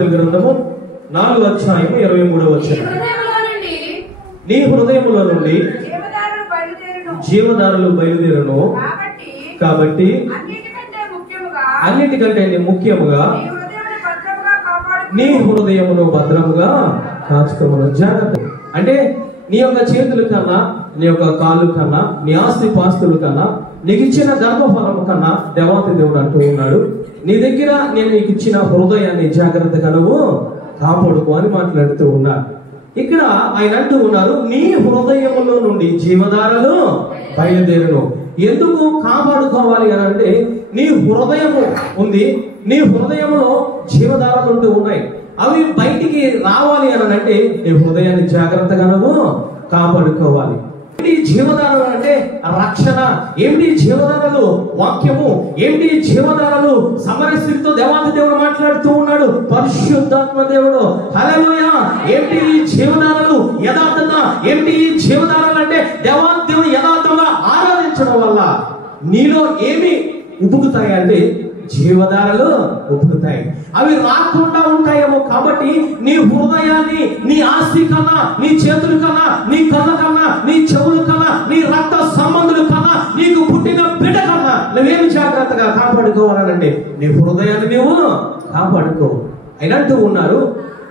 సామెతల గ్రంథము 4వ అధ్యాయము 23వ వచనం. నీ హృదయములో నుండి జీవధారలు బయలుదేరును, కాబట్టి అన్నిటికంటే ముఖ్యముగా నీ హృదయమును భద్రముగా కాచుకోమను. జాగ్రత్త అంటే నీ యొక్క చేతుల కన్నా, నీ యొక్క కాళ్ళు కన్నా, నీ ఆస్తి పాస్తుల కన్నా, నీకు ఇచ్చిన గర్భఫలము కన్నా దేవాతి దేవుడు అంటూ ఉన్నాడు, నీ దగ్గర నేను నీకు ఇచ్చిన హృదయాన్ని జాగ్రత్తగా నువ్వు కాపాడుకో అని మాట్లాడుతూ ఉన్నాడు. ఇక్కడ ఆయన అంటూ ఉన్నారు, నీ హృదయములో నుండి జీవధారలు బయలుదేరును. ఎందుకు కాపాడుకోవాలి అని అంటే, నీ హృదయము ఉంది, నీ హృదయంలో జీవధారలు ఉంటూ ఉన్నాయి, అవి బయటికి రావాలి అని అంటే నీ హృదయాన్ని జాగ్రత్తగా నువ్వు కాపాడుకోవాలి. ఏంటి జీవధారలు అంటే రక్షణ, ఏమిటి జీవధారలు వాక్యము, ఏమిటి జీవధారలు సమరస్త్రీతో దేవాది దేవుడు మాట్లాడుతూ ఉన్నాడు, పరిశుద్ధాత్మ దేవుడు. హల్లెలూయా. ఏమిటి జీవధారలు? యథార్థత. ఏమిటి జీవధారలు అంటే దేవాది దేవుడు యథార్థంగా ఆరాధించడం వల్ల నీలో ఏమి ఉబుకుతాయి అంటే జీవధారలు ఉబుకుతాయి. అవి రాకుండా ఉంటాయేమో, కాబట్టి నీ హృదయాన్ని నీ ఆస్తి కన్నా, నీ చేతుల కన్నా, నీ కళ్ళ కన్నా, నీ చెవుల కన్నా, నీ రక్త సంబంధుల కన్నా, నీకు పుట్టిన బిడ్డ కన్నా నువ్వేమి జాగ్రత్తగా కాపాడుకోవాలనండి, నీ హృదయాన్ని నువ్వు కాపాడుకో. అయినట్టు ఉన్నారు,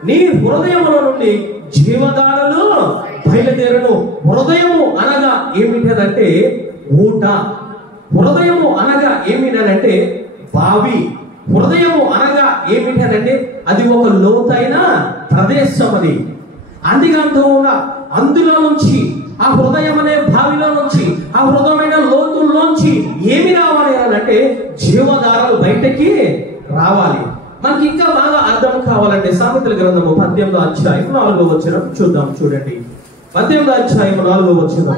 నీ హృదయముల నుండి జీవధారలు బయలుదేరును. హృదయము అనగా ఏమిటంటే ఊట. హృదయము అనగా ఏమిటంటే బావి. హృదయము అనగా ఏమిటంటే అది ఒక లోతైన ప్రదేశం. అది అందుకంటూ అందులో నుంచి, ఆ హృదయం అనే బావిలో నుంచి, ఆ హృదయమైన లోతుల్లోంచి ఏమి రావాలి అని అంటే జీవధారలు బయటకి రావాలి. మనకి ఇంకా బాగా అర్థం కావాలంటే సామెతల గ్రంథము 18వ అధ్యాయం 4వ వచనం చూద్దాం. చూడండి, 18వ అధ్యాయం 4వ వచనం.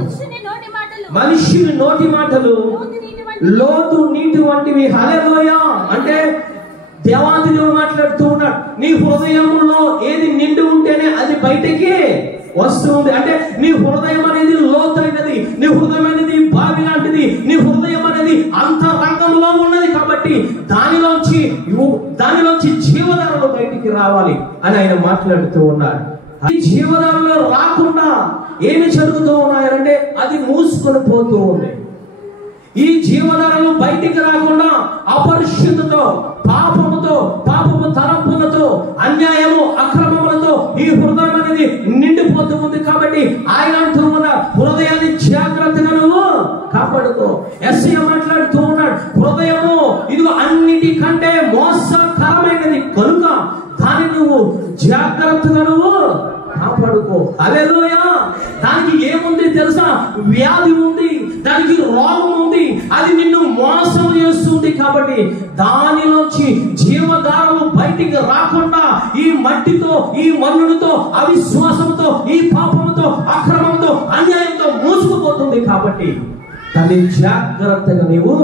మనిషిని నోటి మాటలు లోతు నీటి వంటివి. హల్లెలూయా. అంటే దేవాది దేవుడు మాట్లాడుతూ ఉన్నాడు, నీ హృదయంలో ఏది నిండి ఉంటేనే అది బయటకి వస్తుంది. అంటే నీ హృదయం అనేది లోతైనది, నీ హృదయం అనేది బావి లాంటిది, నీ హృదయం అనేది అంతరంగంలో ఉన్నది, కాబట్టి దానిలోంచి జీవధారలు బయటికి రావాలి అని ఆయన మాట్లాడుతూ ఉన్నాడు. ఈ జీవధారలో రాకుండా ఏమి జరుగుతూ ఉన్నాయంటే అది మూసుకొని పోతూ ఉంది. ఈ జీవధారలు బయటికి రాకుండా అపరిశుద్ధతో, పాపముతో, పాపము తలంపులతో, అన్యాయము, అక్రమములతో ఈ హృదయం అనేది నిండిపోతూ ఉంది. కాబట్టి ఆయన అంటూ ఉన్నాడు, హృదయాన్ని జాగ్రత్తగా నువ్వు కాపాడుకో. ఎస్ఐ మాట్లాడుతూ ఉన్నాడు, హృదయము ఇదిగో అన్నిటికంటే మోసకరమైనది కనుక దాన్ని నువ్వు జాగ్రత్తగా నువ్వు కాపాడుకో. హల్లెలూయా. దానికి ఏముంది తెలుసా? వ్యాధి ఉంది, దానికి రోగం ఉంది, అది నిన్ను మోసం చేస్తుంది. కాబట్టి దానిలోంచి జీవధారలు బయటికి రాకుండా ఈ మట్టితో, ఈ మన్నుతో, అవిశ్వాసంతో, ఈ పాపంతో, అక్రమంతో, అన్యాయంతో మూసుకుపోతుంది. కాబట్టి దాన్ని జాగ్రత్తగా నీవు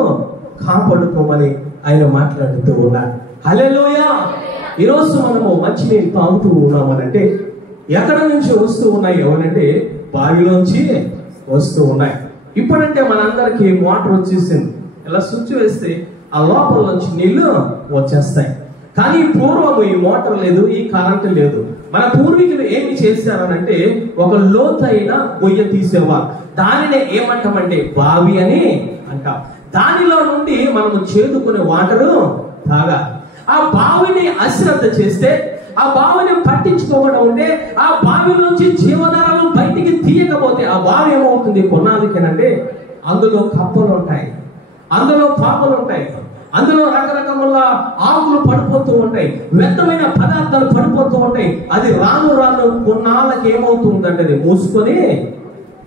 కాపాడుకోమని ఆయన మాట్లాడుతూ ఉన్నాడు. హల్లెలూయా. ఈరోజు మనము మంచినీళ్ళు తాగుతూ ఉన్నామనంటే ఎక్కడ నుంచి వస్తూ ఉన్నాయి ఏమనంటే బావిలోంచి వస్తూ ఉన్నాయి. ఇప్పుడంటే మనందరికి మోటార్ వచ్చేసింది, ఇలా స్విచ్ వేస్తే ఆ లోపల నుంచి నీళ్లు వచ్చేస్తాయి. కానీ పూర్వము ఈ మోటార్ లేదు, ఈ కరెంటు లేదు. మన పూర్వీకులు ఏమి చేశారనంటే ఒక లోతైన గొయ్య తీసేవారు. దానినే ఏమంటామంటే బావి అని అంటాం. దానిలో నుండి మనము చేదుకునే వాటరు తాగాలి. ఆ బావిని అశ్రద్ధ చేస్తే, ఆ బావిని పట్టించుకోవడం ఉంటే, ఆ బావి నుంచి జీవధారలు బయటికి తీయకపోతే ఆ బావి ఏమవుతుంది? కొన్నాళ్ళకేనంటే అందులో కప్పలు ఉంటాయి, అందులో పాపలు ఉంటాయి, అందులో రకరకముల ఆకులు పడిపోతూ ఉంటాయి, వ్యర్థమైన పదార్థాలు పడిపోతూ ఉంటాయి. అది రాను రాను కొన్నాళ్ళకి ఏమవుతుందంటే అది మూసుకొని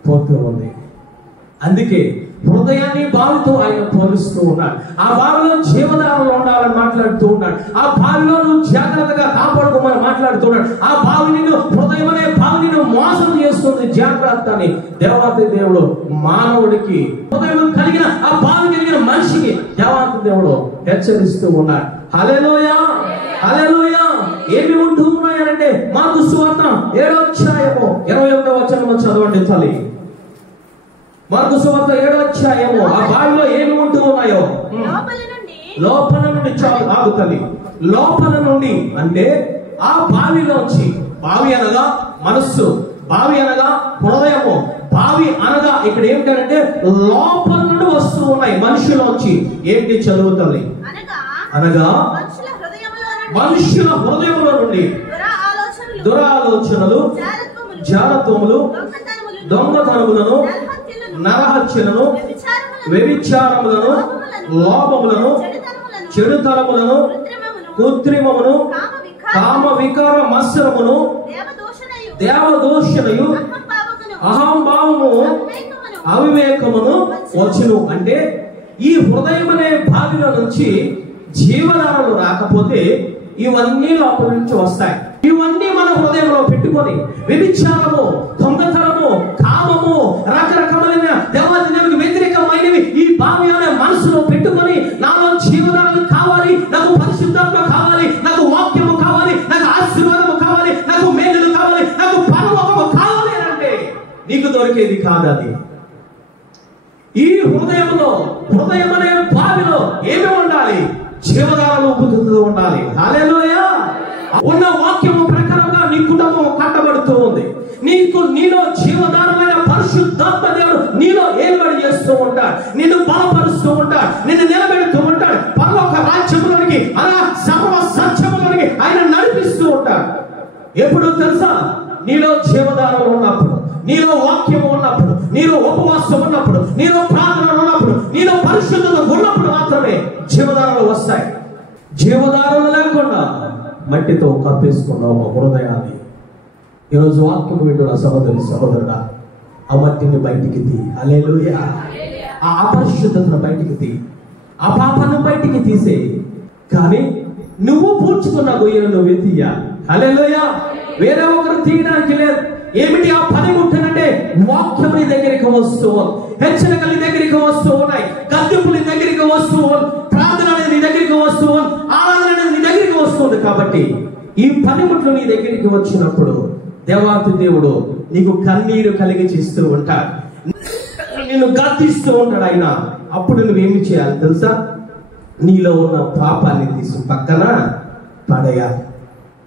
పోతూ ఉంది. అందుకే హృదయాన్ని బావితో ఆయన పోలుస్తూ ఉన్నాడు. ఆ బావిలో జీవధారలు ఉండాలని మాట్లాడుతూ ఉన్నాడు. ఆ బావిలో నువ్వు జాగ్రత్తగా కాపాడుకోమని మాట్లాడుతున్నాడు. ఆ బావి నిన్ను, హృదయం అనే బావి నిన్ను మోసం చేస్తుంది. జాగ్రత్త అని దేవాతి దేవుడు మానవుడికి, హృదయం కలిగిన ఆ బావి కలిగిన మనిషికి దేవాతి దేవుడు హెచ్చరిస్తూ ఉన్నాడు. హల్లెలూయా. హల్లెలూయా. ఏమి ఉంటూ ఉన్నాయంటే మార్కు సువార్త 7వ అధ్యాయము 21వ వచనం చదవండి తల్లి. మార్కు సువార్త 7వ అధ్యాయము. ఆ బావిలో ఏమి ఉంటూ ఉన్నాయో లోపల నుండి చాలు ఆగుతుంది. లోపల నుండి అంటే ఆ బావిలోంచి, బావి అనగా మనస్సు, బావి అనగా హృదయము, బావి అనగా ఇక్కడ ఏమిటంటే లోపల నుండి వస్తూ ఉన్నాయి మనుషులోంచి. ఏంటి చదువుతుంది అనగా మనుషుల హృదయములో నుండి దురాలోచనలు, జారత్వములు, దొంగతనములను, నరహత్యలను, వ్యభిచారములను, లోపములను, చెడుతనములను, కృత్రిమమును, కామ వికార మత్సరమును, దేవదూషణయు, అహంభావము, అవివేకమును వచ్చును. అంటే ఈ హృదయం అనే బావిలో నుంచి జీవధారలు రాకపోతే ఇవన్నీ లోపల నుంచి వస్తాయి. ఇవన్నీ మన హృదయంలో పెట్టుకొని వ్యభిచారము, దొంగతనము, కామము, రకరకమైన దేవాది దేవునికి వ్యతిరేకమైనవి ఈ బావి అనే మనసులో పెట్టుకొని నాలో జీవనాలు కావాలి, నాకు పరిశుద్ధాత్మ కావాలి, నాకు వాక్యము కావాలి, నాకు ఆశీర్వాదము కావాలి, నాకు మేలులు కావాలి, నాకు పరలోకము కావాలి అని అంటే నీకు దొరికేది కాదది. ఈ హృదయంలో, హృదయం అనే బావిలో ఏమి ఉండాలి? జీవధారలు ఉబ్బుతూ ఉండాలి. హల్లెలూయా. ఉన్న వాక్యము ప్రకారంగా నీ కుటుంబం కట్టబడుతూ ఉంది. నీలో జీవధారమైన పరిశుద్ధాత్మ దేవుడు నీలో ఏర్పాటు చేస్తూ ఉంటాడు, నిన్ను బలపరుస్తూ ఉంటాడు, నిన్ను నిలబెడుతూ ఉంటాడు, పరలోక రాజ్యములోనికి, అలా సర్వ సత్యములోనికి ఆయన నడిపిస్తూ ఉంటాడు. ఎప్పుడు తెలుసా? నీలో జీవధారలు ఉన్నప్పుడు, నీలో వాక్యము ఉన్నప్పుడు, నీలో ఉపవాసం ఉన్నప్పుడు, నీలో ప్రార్థన ఉన్నప్పుడు, నీలో పరిశుద్ధత ఉన్నప్పుడు మాత్రమే జీవధారలు వస్తాయి. జీవధారలు లేకుండా మట్టితో కప్పేసుకున్నావు మా హృదయాన్ని. ఈరోజు వాక్యం వింటున్న సహోదరి సహోదరుడా, ఆ మట్టిని బయటికి తీ. హల్లెలూయా. ఆ అపరిశుద్ధతను బయటికి తీ, ఆ పాపాన్ని బయటికి తీసే. కానీ నువ్వు పూడ్చుకున్న గొయ్యను నువ్వే తీయాలి. హల్లెలూయా. వేరే ఒకరు తీయడానికి లేదు. ఏమిటి ఆ పనిముట్టనంటే వాక్యం నీ దగ్గరికి వస్తూ, హెచ్చరికలు నీ దగ్గరికి వస్తూ ఉన్నాయి, గద్దెంపులు నీ దగ్గరికి వస్తూ, ప్రార్థన అనేది నీ దగ్గరికి వస్తూ, ఆరాధన అనేది నీ దగ్గరికి వస్తుంది. కాబట్టి ఈ పనిముట్లు నీ దగ్గరికి వచ్చినప్పుడు దేవాతి దేవుడు నీకు కన్నీరు కలిగించిస్తూ ఉంటాడు, నిన్ను గద్దిస్తూ ఉంటాడు ఆయన. అప్పుడు నువ్వేమి చేయాలి తెలుసా? నీలో ఉన్న పాపాన్ని తీసి పక్కన పడేయాలి.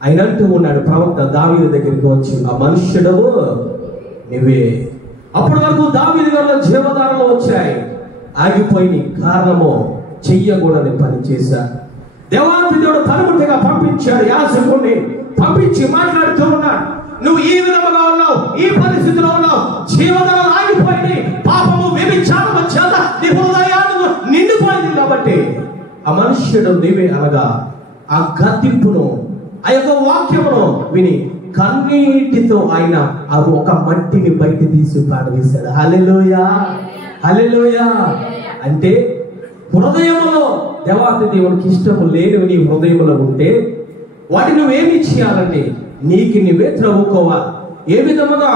ఆయన అంటూ ఉన్నాడు, ప్రవక్త దావీదు దగ్గరికి వచ్చి, ఆ మనుష్యుడు నువ్వే. అప్పటి వరకు దావీదు గారిలో జీవధారలు వచ్చాయి, ఆగిపోయి కారణము చెయ్యకూడని పని చేశారు. దేవాతి దేవుడు పనిముట్టుగా పంపించాడు, యాజకుడిని పంపించి మాట్లాడుతూ ఉన్నాడు, నువ్వు ఈ విధముగా ఉన్నావు, ఈ పరిస్థితిలో ఉన్నావు, జీవధారలు ఆగిపోయింది, పాపము వ్యభిచారము చేత నీ హృదయాన్ని నిండిపోయింది. కాబట్టి ఆ మనుష్యుడు నీవే అనగా ఆ గద్దింపును, ఆ యొక్క వాక్యమును విని కన్నీటితో ఆయన ఆ ఒక మట్టిని బయట తీసి పాడవేశాడు. హల్లెలూయా, హల్లెలూయా. అంటే హృదయములో దేవాతి దేవునికి ఇష్టము లేనివి నీ హృదయంలో ఉంటే వాటిని నువ్వేమి చేయాలంటే నీకు నువ్వే త్రవ్వుకోవాలి. ఏ విధముగా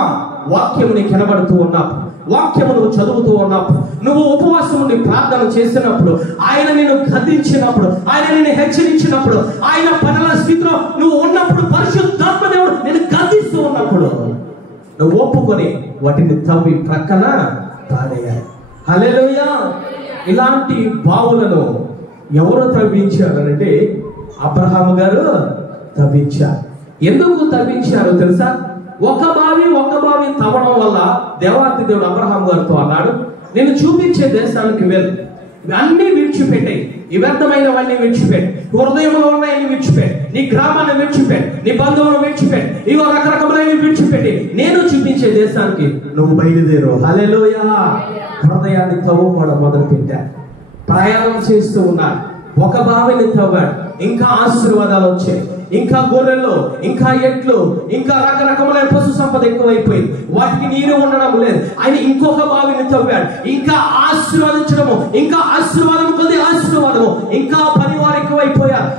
వాక్యము నీకు కనబడుతూ ఉన్నప్పుడు, వాక్యము నువ్వు చదువుతూ ఉన్నప్పుడు, నువ్వు ఉపవాసం ఉండి ప్రార్థన చేసినప్పుడు, ఆయన నిన్ను గద్దించినప్పుడు, ఆయన నిన్ను హెచ్చరించినప్పుడు, ఆయన పనుల స్థితిలో నువ్వు ఉన్నప్పుడు, పరిశుద్ధాత్మ దేవుడు నిన్ను గద్దిస్తూ ఉన్నప్పుడు నువ్వు ఒప్పుకొని వాటిని తవ్వి ప్రక్కన పాడేయాలి. హల్లెలూయా. ఇలాంటి బావులను ఎవరు తవ్వించారంటే అబ్రహాము గారు తవ్వించారు. ఎందుకు తవ్వించారో తెలుసా? ఒక బావి తవ్వడం వల్ల దేవాతి దేవుడు అబ్రహాం గారితో అన్నాడు, నేను చూపించే దేశానికి వెళ్ళు, అన్ని విడిచిపెట్టాయి, ఈ వ్యర్థమైనవన్నీ విడిచిపెట్టి, హృదయంలో ఉన్నాయని విడిచిపెట్టి, నీ గ్రామాన్ని విడిచిపెట్టి, నీ బంధువులను విడిచిపెట్టి, ఇవో రకరకములైన విడిచిపెట్టి నేను చూపించే దేశానికి నువ్వు బయలుదేరు. హల్లెలూయా. హృదయాన్ని తవ్వుకోవడం మొదలు పెట్టారు, ప్రయాణం చేస్తూ ఉన్నారు. ఒక బావిని తవ్వాడు, ఇంకా ఆశీర్వాదాలు వచ్చాయి, ఇంకా గొర్రెలు, ఇంకా ఎట్లు, ఇంకా రకరకమైన పశు సంపద ఎక్కువైపోయింది, వాటికి నీరు ఉండడం లేదు. ఆయన ఇంకొక బావిని తవ్వాడు, ఇంకా ఆశీర్వదించడము, ఇంకా ఆశీర్వాదం కొద్ది ఆశీర్వాదము, ఇంకా పనివారు ఎక్కువైపోయారు,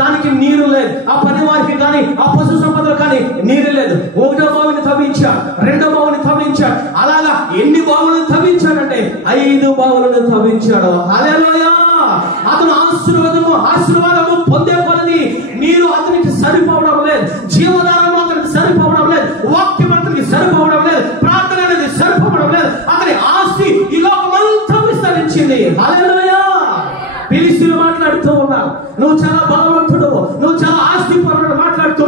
దానికి నీరు లేదు, ఆ పనివారికి కానీ ఆ పశు సంపదలు కానీ నీరు లేదు. ఒకటో బావిని తవ్వించాడు, రెండో బావిని తవ్వించాడు, అలాగా ఎన్ని బావులను తవ్వించాడంటే 5 బావులను తవ్వించాడు. హల్లెలూయా. అతను ఆశీర్వాదము పొందే కొలది నీరు అతనికి సరిపోవడం లేదు, జీవధారము అతనికి సరిపోవడం లేదు, వాక్యం అతనికి సరిపోవడం లేదు, ప్రార్థన అనేది సరిపోవడం లేదు. అతని ఆస్తి ఈ లోకమంతా విస్తరించింది. హల్లెలూయా. ఫిలిష్తీయులు మాట్లాడుతూ ఉన్నారు, నువ్వు చాలా బలవంతుడు, నువ్వు చాలా ఆస్తి పరుడు మాట్లాడుతూ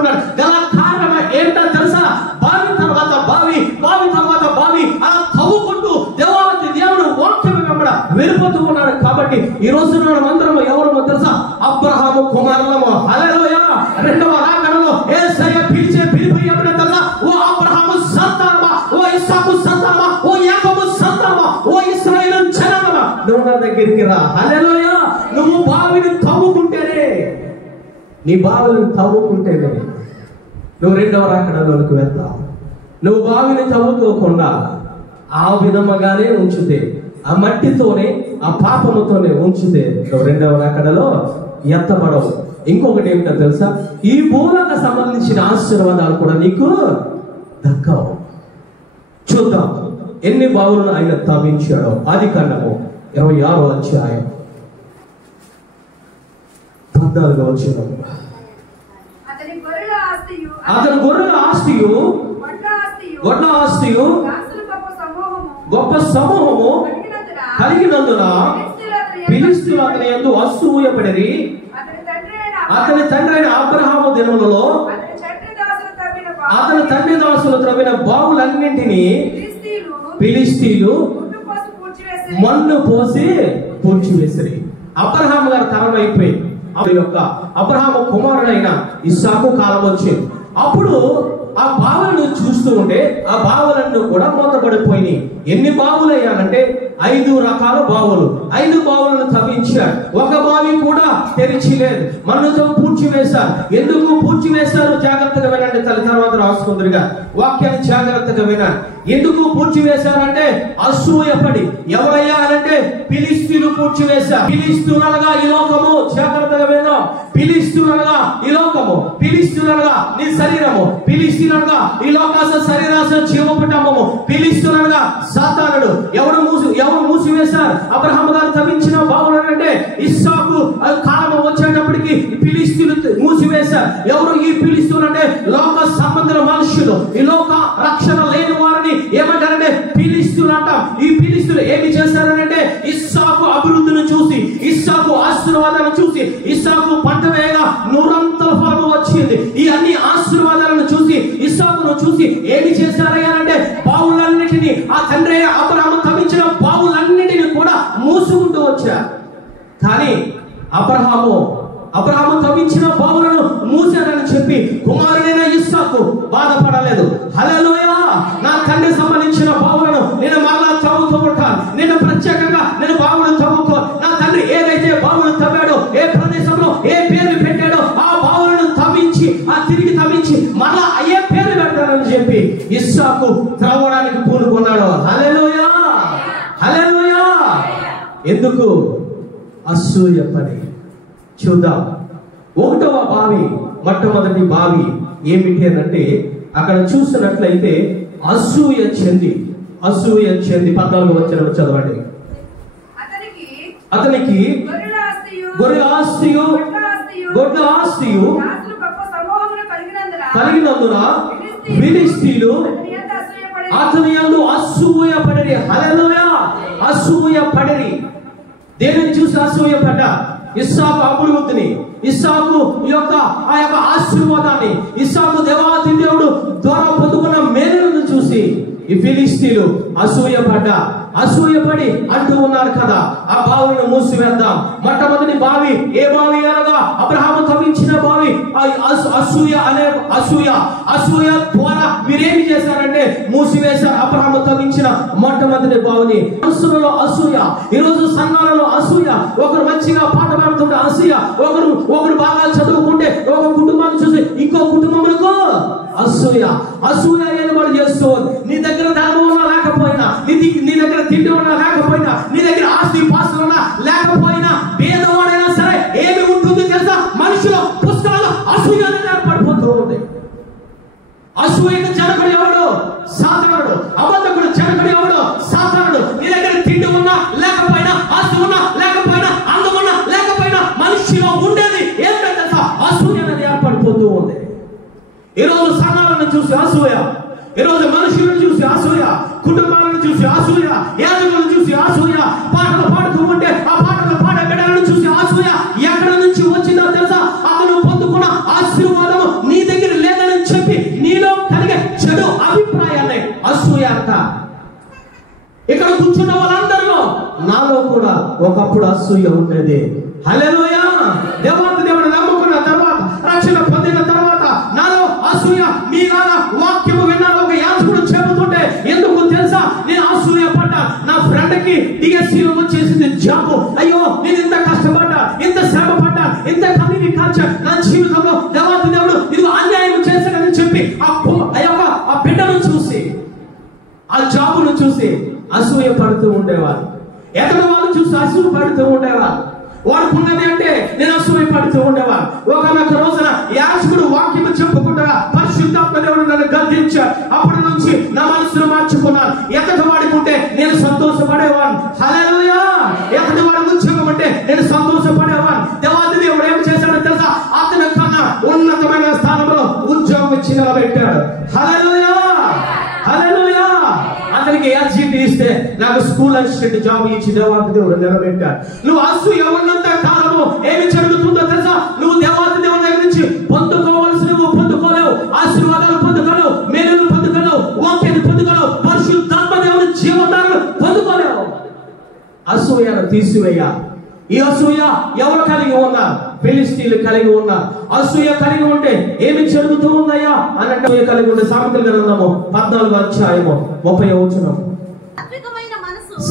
ఈ రోజు మనం అందరం ఎవరు తెలుసా? అబ్రహాము కుమారులము. హల్లెలూయా. రెండవ రాకడలో యేసయ్య పిలిచే పిలుపు ఏమిటో తెలుసా? ఓ అబ్రహాము సంతానమా, ఓ ఇస్సాకు సంతానమా, ఓ యాకోబు సంతానమా, ఓ ఇశ్రాయేలు జనాంగమా, నువ్వు నా దగ్గరికి రా. హల్లెలూయా. నువ్వు బావిని తవ్వుకుంటేనే, నీ బావిని తవ్వుకుంటేనే నువ్వు రెండవ రాకడలోనికి వెళ్తావు. నువ్వు బావిని తవ్వుకోకుండా ఆ విధముగానే ఉంచితే, ఆ మట్టితోనే, ఆ పాపముతోనే ఉంచితే నువ్వు రెండవ రాకడలో ఎత్తబడవు. ఇంకొకటి ఏమిటో తెలుసా? ఈ భూలకు సంబంధించిన ఆశీర్వాదాలు కూడా నీకు దక్కవు. చూద్దాం ఎన్ని బావులను ఆయన తవ్వించాడో. ఆదికాండము 26వ అధ్యాయం 14వ వచనం. అతని గొర్రెల ఆస్తియు, గొడ్ల ఆస్తియు, గొప్ప సమూహము కలిగినందున ఫిలిష్తీయులు అతని యందు అసూయపడిరి. అతని తండ్రి అయిన అబ్రహాము దినములలో అతని తండ్రి దాసులు త్రవ్విన బావులన్నింటినీ ఫిలిష్తీయులు మన్ను పోసి పూడ్చివేసిరి. అబ్రహాము గారి తరం అయిపోయి అబ్రహాము కుమారుడైన ఇస్సాకు కాలం వచ్చింది. అప్పుడు ఆ బావులను చూస్తూ ఉంటే ఆ బావులన్నీ కూడా మూతపడిపోయినాయి. ఎన్ని బావులు అయ్యానంటే 5 రకాల బావులు. 5 బావులను తవ్వించారు. ఒక బావి కూడా తెరిచి లేదు, మన్నుతో పూడ్చివేశారు. ఎందుకు పూడ్చివేశారు? జాగ్రత్తగా వినండి. తర్వాత రాసుకుందరుగా వాక్యాన్ని జాగ్రత్తగా వినండి. ఎందుకు పూడ్చివేశారంటే అసూయపడి. ఎవరయ్యా అంటే ఫిలిష్తీయులు పూడ్చివేశారు. ఫిలిష్తీయులనగా ఈ లోకము, జాగ్రత్తగా విన్నాం. ఫిలిష్తీయులనగా ఈ లోకము, ఫిలిష్తీయులనగా నీ శరీరము, ఫిలిష్తీయులనగా ఈ లోకాస శరీరాస జీవపటమము, ఫిలిష్తీయులనగా సాతానుడు. ఎవరు మూసివేశారు? అబ్రహాము గారు తవ్వించిన బావులు అంటే ఇస్సాకు కాలం వచ్చేటప్పటికి ఫిలిష్తీయులు మూసివేశారు. ఎవరు ఈ ఫిలిష్తీయులు అంటే లోక సంబంధుల మనుషులు, ఈ లోక రక్షణ లేని వారిని ఏమంటారంటే ఫిలిష్తీయులు అంటాం. ఈ ఫిలిష్తీయులు ఏమి చేశారంటే ఇస్సాకు అభివృద్ధిని చూసి, ఇస్సాకు ఆశీర్వాదాలను చూసి, ఇస్సాకు పంట వేయగా 100 ఫలము వచ్చింది. ఈ అన్ని ఆశీర్వాదాలను చూసి, ఇస్సాకును చూసి ఏమి చేశారంటే బావులన్నిటినీ, ఆ తండ్రి అబ్రహాము తవ్వించిన బావులన్నిటినీ కూడా మూసుకుంటూ వచ్చారు. కానీ అబ్రహాము తవ్వించిన బావులను మూసానని చెప్పి కుమారుడైన ఇస్సాకు బాధపడలేదు. హల్లెలూయా. నా తండ్రి సంబంధించిన బావులను నేను మరలా తవ్వుతూ ఉంటాను. నేను ప్రత్యేకంగా నేను బావులను తవ్వుకో. నా తండ్రి ఏదైతే బావులను తవ్వాడో, ఏ ప్రదేశంలో ఏ పేరు పెట్టాడో ఆ బావులను తవ్వించి, తిరిగి తవ్వించి మరలా అయ్యే పేరు పెడతానని చెప్పి ఇస్సాకు త్రవ్వడానికి పూనుకున్నాడు. హల్లెలూయా. హల్లెలూయా. ఎందుకు? అసూయపడి. చూద్దాం. 1వ బావి, మొట్టమొదటి బావి ఏమిటి అంటే అక్కడ చూసినట్లయితే అసూయ చెంది 14వ వచనం చదవండి. అతనికి గొర్రెల ఆస్తియు, గొడ్ల ఆస్తియు కలిగినందున ఫిలిష్తీయులు అతని యందు అసూయపడిరి. హల్లెలూయా. అసూయపడిరి. దేనిని చూసి అసూయపడ్డా? ఇస్సాకు అభివృద్ధిని, ఇస్సాకు ఆ యొక్క ఆశీర్వాదాన్ని, ఇస్సాకు దేవాది దేవుడు ద్వారా పొందుకున్న మేలులను చూసి ఈ ఫిలిష్తీయులు అసూయపడి అంటూ ఉన్నారు కదా, ఆ బావిని మూసివేద్దాం. మొట్టమొదటి బావి ఏ బావి అనగా అబ్రహాము తవ్వించిన బావి. అసూయ ద్వారా మీరేమి చేశారంటే మూసివేశారు అబ్రహాము తవ్వించిన మొట్టమొదటి బావిని. మనసులలో అసూయ. ఈరోజు సంఘాలలో అసూయ. ఒకరు మంచిగా పాట పాడుతుంటే అసూయ, ఒకరు బాగా చదువుకుంటే ఒక కుటుంబాన్ని చూసి ఇంకో కుటుంబములకు అసూయ ఏలుబడి చేస్తూ, నీ దగ్గర ధర్మం ఉన్నా లేకపోయినా, నీ దగ్గర తిండి ఉన్నా లేకపోయినా, నీ దగ్గర ఆస్తి పాస్తులు ఉన్నా లేకపోయినా, పేదవాడైనా సరే ఏమి ఉంటుంది తెలుసా? మనుషుల పుస్తకాలు అసూయ ఏర్పడిపోతూ ఉంది. అసూయకు జనకుడు ఎవడు? సాతానుడు. అబద్ధకుడు జనకుడు ఎవడు? సాతానుడు. నీ దగ్గర తిండి ఉన్నా లేకపోయినా, ఆస్తి ఉన్నా లేకపోయినా, అందం ఉన్నా లేకపోయినా, మనిషిలో ఉండేది ఏమిటో తెలుసా? అసూయ అనేది ఏర్పడిపోతూ ఉంది. ఈరోజు సంఘాలను చూసి అసూయ, ఈరోజు మనుషులను చూసి అసూయ, కుటుంబాలను చూసి అసూయ, యాజకులను చూసి అసూయ, పాటలు పాడుతూ ఉంటే ఆ పాటలు పాడే బిడ్డలను చూసి అసూయ. ఎక్కడి నుంచి వచ్చిందో తెలుసా? అతను పొందుకున్న ఆశీర్వాదము నీ దగ్గర లేదని చెప్పి నీలో కలిగే చెడు అభిప్రాయాలే అసూయ అంట. ఇక్కడ కూర్చున్న వాళ్ళందరిలో నాలో కూడా ఒకప్పుడు అసూయ ఉండేది. హల్లెలూయా. దేవాది దేవుని నమ్ముకున్న తర్వాత, రక్షణ పొందిన తర్వాత నాలో అసూయ, మీలాగా వాక్యము విన్నాను ఒక యాజకుడు చెబుతుంటే ఎందుకు తెలుసా నేను అసూయ పడ్డా. నా ఫ్రెండ్ కి డిఎస్సీలో వచ్చేసింది జాబ్. అయ్యో నేను ఇంత కష్టపడ్డా, ఇంత శ్రమ పడ్డా, ఇంత కన్నీటి కాల్చా, నా జీవితంలో దేవాది దేవుడు ఇది అన్యాయం చేశాడని చెప్పి ఆ బిడ్డను చూసి, ఆ జాబును చూసి అసూయ పడుతూ ఉండేవారు. ఎక్కడ వాళ్ళు చూసి అసూయ పడుతూ ఉండేవారు. వాడుకున్నది అంటే నేను అసూయ పడుతూ ఉండేవారు. ఒకనొక రోజున యాజకుడు వాక్యము చెప్పుకుంటా పరిశుద్ధాత్మ దేవుడు నన్ను గద్దించాడు. అప్పటి నుంచి నా మనసును మార్చుకున్నాను. ఎక్కడి వాడుకుంటే నేను సంతోషపడేవాడు. హల్లెలూయా. ఎక్కడి వాడి ఉద్యోగం అంటే నేను సంతోషపడేవాడు. దేవాది దేవుడు ఏం చేశాడో తెలుసా, అతని కన్నా ఉన్నతమైన స్థానంలో ఉద్యోగం ఇచ్చి నిలబెట్టాడు. హల్లెలూయా. హల్లెలూయా. అతనికి ఎల్జీటీ ఇస్తే నాకు స్కూల్ అసిస్టెంట్ జాబ్ ఇచ్చి దేవాది దేవుడు నిలబెట్టాడు. నువ్వు అసూయ ఉన్నంత కాలము ఏమి జరుగుతుందో తెలుసా, నువ్వు దేవాది దేవుడి దగ్గర నుంచి పొందుకోవాల్సినవి పొందుకోలేవు, ఆశీర్వాదాలు పొందుకోలేవు, మేలులు పొందుకోలేవు, వాక్యాన్ని పొందుకోలేవు, పరిశుద్ధాత్మ దేవుని జీవనాలను పొందుకోలేవు. అసూయను తీసివేయ. ఈ అసూయ ఎవరు కలిగి ఉన్నారు? ఫిలిస్తీన్లు కలిగి ఉన్నారు. అసూయ కలిగి ఉంటే ఏమి జరుగుతూ ఉందయ్యా అని అంటే, అసూయ కలిగి ఉంటే సామెతల గ్రంథము 14వ అధ్యాయము 30వ వచనం.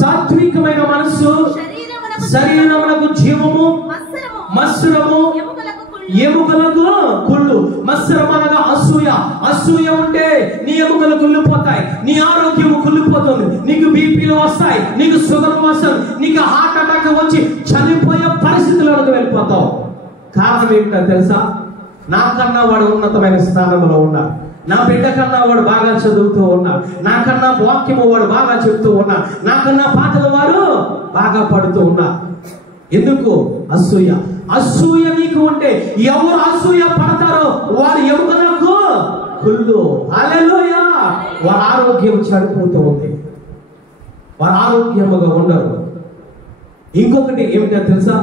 సాత్వికమైన మనసు శరీరమునకు జీవము, మత్సరము ఎముకలకు కుళ్ళు. మత్సరం అనగా అసూయ. అసూయ ఉంటే నీ ఎముకలు కుళ్ళిపోతాయి, నీ ఆరోగ్యము కుళ్ళిపోతుంది, నీకు బీపీలు వస్తాయి, నీకు షుగర్ వస్తుంది, నీకు హార్ట్ అటాక్ వచ్చి చనిపోయే పరిస్థితుల్లోకి వెళ్ళిపోతావు. కారణం ఏంటో తెలుసా, నాకన్నా వాడు ఉన్నతమైన స్థానంలో ఉన్నాడు, నా బిడ్డ కన్నా వాడు బాగా చదువుతూ ఉన్నాడు, నాకన్నా వాక్యము వాడు బాగా చెప్తూ ఉన్నాడు, నాకన్నా పాటలు వారు బాగా పడుతూ ఉన్నారు. ఎందుకు? అసూయ. అసూయ నీకు ఉంటే ఎవరు అసూయ పడతారో వారి ఎముకలకు కుళ్ళు. హల్లెలూయా. వారి ఆరోగ్యం చెడిపోతూ ఉంది, వారు ఆరోగ్యముగా ఉండరు. ఇంకొకటి ఏమిటో తెలుసా,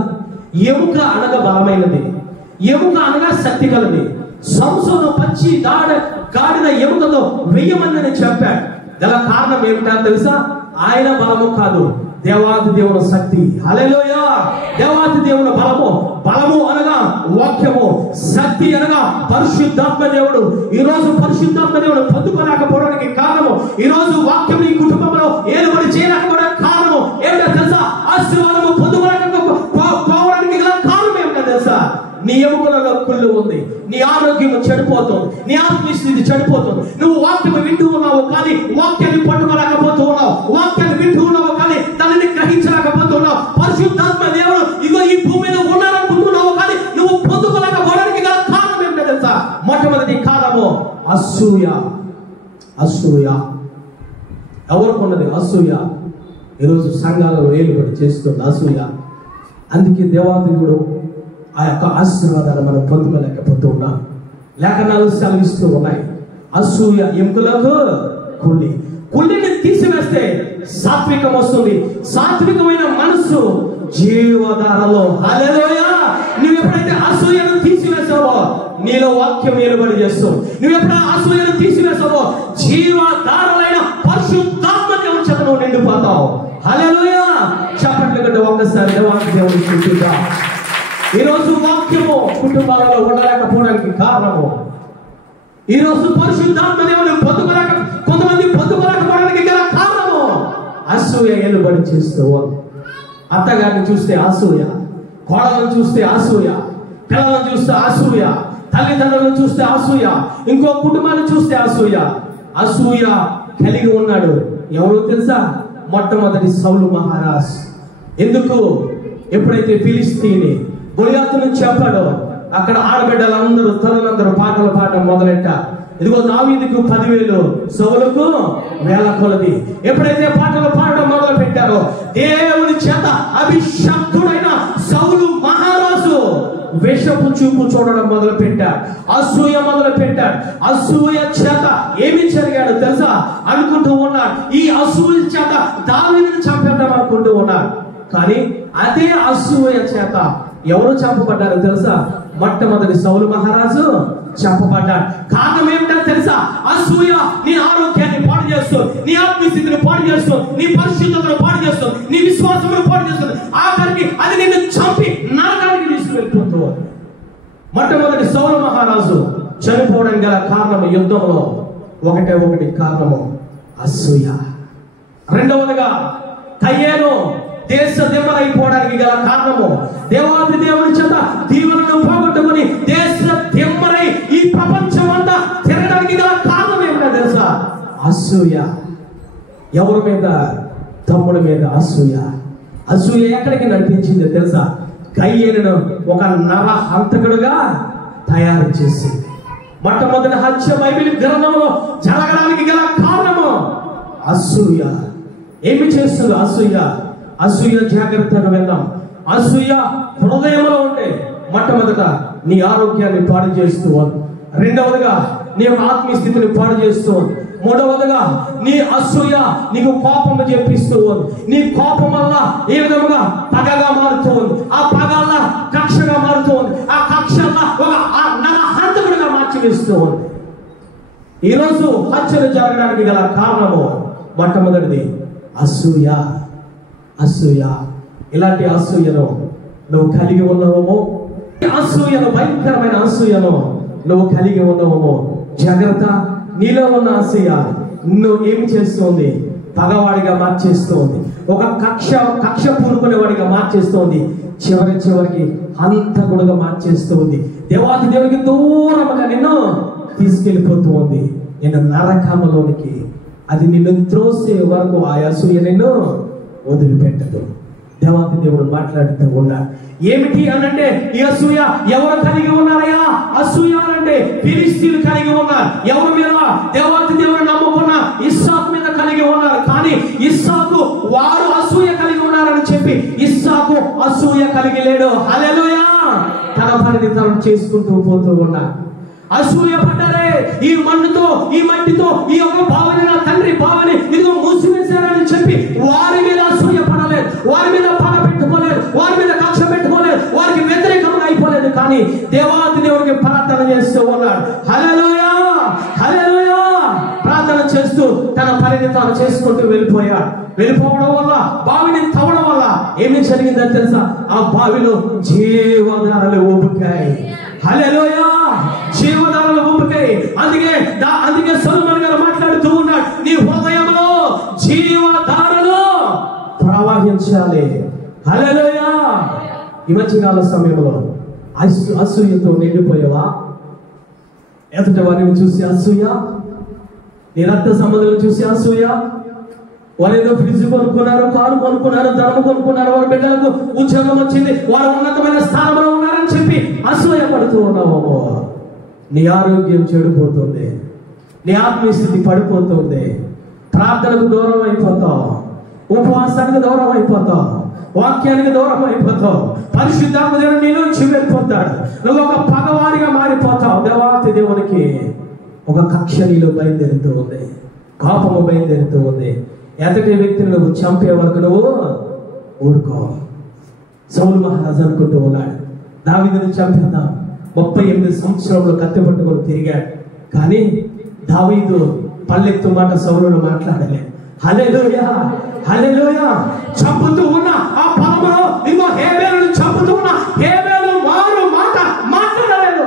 ఎముక అనగా బలమైనది, ఎముక అనగా శక్తి కలది. సంసోను పచ్చి గాడిన ఎముకతో వెయ్యమని చెప్పాడు. గల కారణం ఏమిటో తెలుసా, ఆయన బలము కాదు, దేవాది దేవుని శక్తి. హల్లెలూయా. దేవాది దేవుని బలము అనగా వాక్యము, శక్తి అనగా పరిశుద్ధాత్మ దేవుడు. ఈ రోజు పరిశుద్ధాత్మ దేవుడు పొందుకోలేకపోవడానికి కారణము, ఈ రోజు వాక్యం ఈ కుటుంబంలో ఏలుబడి చేయలేకపోవడానికి కారణము ఏమిటో తెలుసా, ఆశీర్వాదము పొందుకోలేకపోవడానికి గల కారణం ఏమిటో తెలుసా, నీ ఎముకలలో కుళ్ళు ఉంది, నీ ఆరోగ్యం చెడిపోతుంది, నీ ఆత్మస్థితి చెడిపోతుంది. నువ్వు వాక్యం వింటూ ఉన్నావు కానీ వాక్యాన్ని పట్టుకోలేకపోతూ ఉన్నావు, వాక్యాన్ని వింటూ ఉన్నావు కానీ దానిని గ్రహించలేకపోతున్నావు. పరిశుద్ధాత్మ దేవుడు ఇగో ఈ భూమి మీద ఉన్నారనుకుంటున్నావు కానీ నువ్వు పొందుకోలేకపోవడానికి గల కారణం ఏంటో తెలుసా, మొట్టమొదటి కారణము అసూయ. అసూయ ఎవరికి ఉన్నది? అసూయ. ఈరోజు సంఘాలలో ఏలుబడి చేస్తుంది అసూయ. అందుకే దేవాదేవుడు ఆ యొక్క ఆశీర్వాదాలు మనం పొందుకోలేకపోతూ ఉన్నాం. లేఖనాలు సెలవిస్తూ ఉన్నాయి, అసూయ ఎముకలకు కుళ్ళి. కుళ్ళిని తీసివేస్తే సాత్వికం వస్తుంది. సాత్వికమైన మనస్సు జీవధారలో. హల్లెలూయా. నువ్వు ఎప్పుడైతే అసూయను తీసివేసావో నీలో వాక్యం ఏలుబడి చేస్తావు. నువ్వు ఎప్పుడైతే అసూయను తీసివేసావో జీవధారలైన పరిశుద్ధాత్మ దేవుని చేత నువ్వు నిండిపోతావు. హల్లెలూయా. చెప్పండి కంటే ఒక్కసారి దేవాది దేవుని స్తుతిద్దాం. ఈరోజు వాక్యము కుటుంబాలలో ఉండలేకపోవడానికి కారణము, ఈరోజు పరిశుద్ధాత్మ దేవుని కొంతమంది పొందుకోలేకపోవడానికి గల కారణము అసూయ ఏలుబడి చేస్తూ. అత్తగారిని చూస్తే అసూయ, కోడలను చూస్తే అసూయ, పిల్లలను చూస్తే అసూయ, తల్లిదండ్రులను చూస్తే అసూయ, ఇంకో కుటుంబాన్ని చూస్తే అసూయ. అసూయ కలిగి ఉన్నాడు ఎవరు తెలుసా? మొట్టమొదటి సౌలు మహారాజ్. ఎందుకు? ఎప్పుడైతే ఫిలిస్తీని గొలియాతును చెప్పాడో అక్కడ ఆడబిడ్డలందరూ తల్లులందరూ పాటలు పాడడం మొదలెట్టారు. ఇదిగో దావీదుకు 10,000, సౌలుకు 1,000 కొలది. ఎప్పుడైతే పాటలు పాడడం మొదలు పెట్టారో దేవుని చేత అభిషక్తుడైన సౌలు మహారాజు విషపు చూపు చూడడం మొదలు పెట్టాడు, అసూయ మొదలు పెట్టాడు. అసూయ చేత ఏమి జరిగాడు తెలుసా? అనుకుంటూ ఉన్నాడు ఈ అసూయ చేత దావీదును చంపేద్దాం అనుకుంటూ ఉన్నాడు. కానీ అదే అసూయ చేత ఎవరు చంపబడ్డారో తెలుసా? మొట్టమొదటి సౌలు మహారాజు చంపబడ్డాడు. కారణం ఏమిటో తెలుసా? అసూయ నీ ఆరోగ్యాన్ని పాడు చేస్తూ, నీ ఆత్మస్థితిని పాడు చేస్తూ, నీ పరిశుద్ధతను పాడు చేస్తూ, నీ విశ్వాసమును మొట్టమొదటి సౌలు మహారాజు చనిపోవడానికి గల కారణము యుద్ధంలో ఒకటి కారణము అసూయ. రెండవదిగా కయ్యేను దేశ దిమ్మరైపోవడానికి గల కారణము దేవాది దేవుని చేత దీవెనను పోగొట్టుకుని దేశ దిమ్మరై ఈ ప్రపంచం అంతా తిరగడానికి గల కారణం ఏమిటో తెలుసా? అసూయ. ఎవరి మీద? తమ్ముడి మీద అసూయ. అసూయ ఎక్కడికి నడిపించిందో తెలుసా? కయ్యేనును ఒక నర హంతకుడుగా తయారు చేసింది. మొట్టమొదటి హత్య బైబిల్ గ్రంథంలో జరగడానికి గల కారణము అసూయ. ఏమి చేస్తుంది అసూయ? అసూయ జాగ్రత్తగా విందాం. అసూయ హృదయంలో ఉంటే మొట్టమొదట నీ ఆరోగ్యాన్ని పాడు చేస్తూ ఉంది. రెండవదిగా నీ ఆత్మీయ స్థితిని పాడు చేస్తూ ఉంది. మూడవదిగా నీ అసూయ నీకు కోపము చెప్పిస్తూ ఉంది. నీ కోపం వల్ల ఏ విధముగా పగగా మారుతూ ఉంది. ఆ పగ వల్ల కక్షగా మారుతూ ఉంది. ఆ కక్ష ఒక నరహంతకుడిగా మార్చివేస్తూ ఉంది. ఈరోజు హత్యలు జరగడానికి గల కారణము మొట్టమొదటిది అసూయ. అసూయ. ఇలాంటి అసూయను నువ్వు కలిగి ఉన్నావేమో, అసూయను, భయంకరమైన అసూయను నువ్వు కలిగి ఉన్నావేమో, జాగ్రత్త. నీలో ఉన్న అసూయ నువ్వు ఏమి చేస్తుంది? పగవాడిగా మార్చేస్తుంది. ఒక కక్ష పూనుకునేవాడిగా మార్చేస్తుంది. చివరికి హంతకుడుగా మార్చేస్తుంది. దేవాది దేవునికి దూరంగా నిన్ను తీసుకెళ్ళిపోతూ ఉంది. నిన్ను నరకములోనికి అది నిన్ను త్రోసే వరకు ఆ అసూయ నిన్ను వదిలిపెట్టదు. దేవాది దేవుడు మాట్లాడుతూ ఉన్నాడు. ఏమిటి అనంటే ఈ అసూయ ఎవరు కలిగి ఉన్నారయ్యా? అసూయ అనంటే ఫిలిస్తీన్లు కలిగి ఉన్నారు. ఎవరి మీద? దేవాది దేవుడు నమ్ముకున్న ఇస్సాకు మీద కలిగి ఉన్నారు. కానీ ఇస్సాకు వారు అసూయ కలిగి ఉన్నారని చెప్పి ఇస్సాకు అసూయ కలిగి లేడు. హల్లెలూయా. తన పనిని తను చేసుకుంటూ పోతూ ఉన్నాడు. అసూయ పడ్డారే. ఈ మట్టితో ఈ యొక్క భావన, నా తండ్రి భావని ఇదిగో మూసివేశారని చెప్పి వారి మీద అసూయ పడలేదు, వారి మీద పగ పెట్టుకోలేదు, వారి మీద కక్ష పెట్టుకోలేదు, వారికి వ్యతిరేకంగా అయిపోలేదు. కానీ దేవాది దేవుడికి ప్రార్థన చేస్తూ ఉన్నాడు. హల్లెలూయా, హల్లెలూయా. ప్రార్థన చేస్తూ తన పనిని తాను చేసుకుంటూ వెళ్ళిపోవడం వల్ల, బావిని తవ్వడం వల్ల ఏమి జరిగిందని తెలుసా? ఆ బావిలో జీవధారలు ఊపుకాయి. హల్లెలూయా. జీవధారలు ఊపుకాయి. అందుకే సొలొమోను గారు మాట్లాడుతూ ఉన్నాడు, నీ హృదయంలో జీవధారలు ప్రవహించాలి. హల్లెలూయా. ఈ మధ్యకాల సమయంలో అసూయతో నిండిపోయావా? ఎదుటి వారిని చూసి అసూయ, నీ రక్త సంబంధాలను చూసి అసూయ. వారు ఏదో ఫ్రిడ్జ్ కొనుక్కున్నారు, కారు కొనుక్కున్నారు, ధనం కొనుక్కున్నారు, వారి బిడ్డలకు ఉద్యోగం వచ్చింది, వారు ఉన్నతమైన స్థానంలో ఉన్నారని చెప్పి అసూయ పడుతూ ఉన్నావు. నీ ఆరోగ్యం చెడిపోతుంది, నీ ఆత్మీయ స్థితి పడిపోతుంది, ప్రార్థనకు దూరం అయిపోతావు, ఉపవాసానికి దూరం అయిపోతావు, వాక్యానికి దూరం అయిపోతావు, పరిశుద్ధాత్మ దేవుడు నీ నుంచి వెళ్ళిపోతాడు, నువ్వు ఒక పగవాడిగా మారిపోతావు. దేవాతి దేవునికి ఒక కక్ష నీలో బయలుదేరుతూ ఉంది, కోపము బయలుదేరుతూ ఉంది. ఎదటి వ్యక్తిని నువ్వు చంపే వరకు నువ్వు ఊరుకో. సౌలు మహారాజు అనుకుంటూ ఉన్నాడు, దావీదుని చంపేద్దాం. 38 సంవత్సరంలో కత్తి పట్టుకొని తిరిగాడు. కానీ దావీదు పల్లెత్తు మాట సౌలును మాట్లాడలే. హల్లెలూయా, హల్లెలూయా. చంపుతూ ఉన్న ఆ పొలంలో ఇంకో హేబేలును చంపుతూ ఉన్న హేబేలు మారు మాట మాట్లాడలేదు.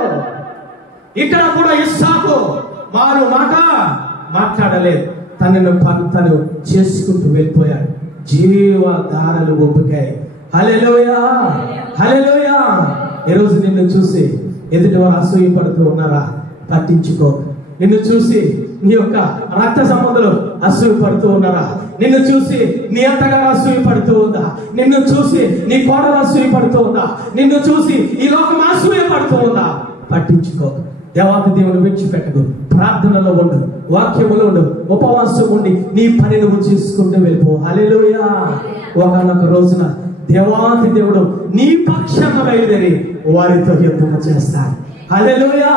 ఇక్కడ కూడా ఇస్సాకు మారు మాట మాట్లాడలేదు. తను చేసుకుంటూ వెళ్ళిపోయాడు. జీవధారలు ఒప్పుకాయి. హల్లెలూయా, హల్లెలూయా. ఈరోజు నిన్ను చూసి ఎదుటి వారు అసూయ పడుతూ ఉన్నారా? పట్టించుకో. నిన్ను చూసి నీ యొక్క రక్త సంబంధులు అసూయ పడుతూ ఉన్నారా? నిన్ను చూసి నీ అత్తగారు అసూయ పడుతూ ఉందా? నిన్ను చూసి నీ కోడలు అసూయ పడుతూ ఉందా? నిన్ను చూసి ఈ లోకం అసూయ పడుతూ ఉందా? పట్టించుకో. దేవాది దేవుని విడిచిపెట్టకు. ప్రార్థనలో ఉండు, వాక్యములో ఉండు, ఉపవాసం ఉండి నీ పని నువ్వు చేసుకుంటూ వెళ్ళిపో. హల్లెలూయా. ఒకనొక రోజున దేవాది దేవుడు నీ పక్షాన బయలుదేరి వారితో యుద్ధం చేస్తాడు. హల్లెలూయా.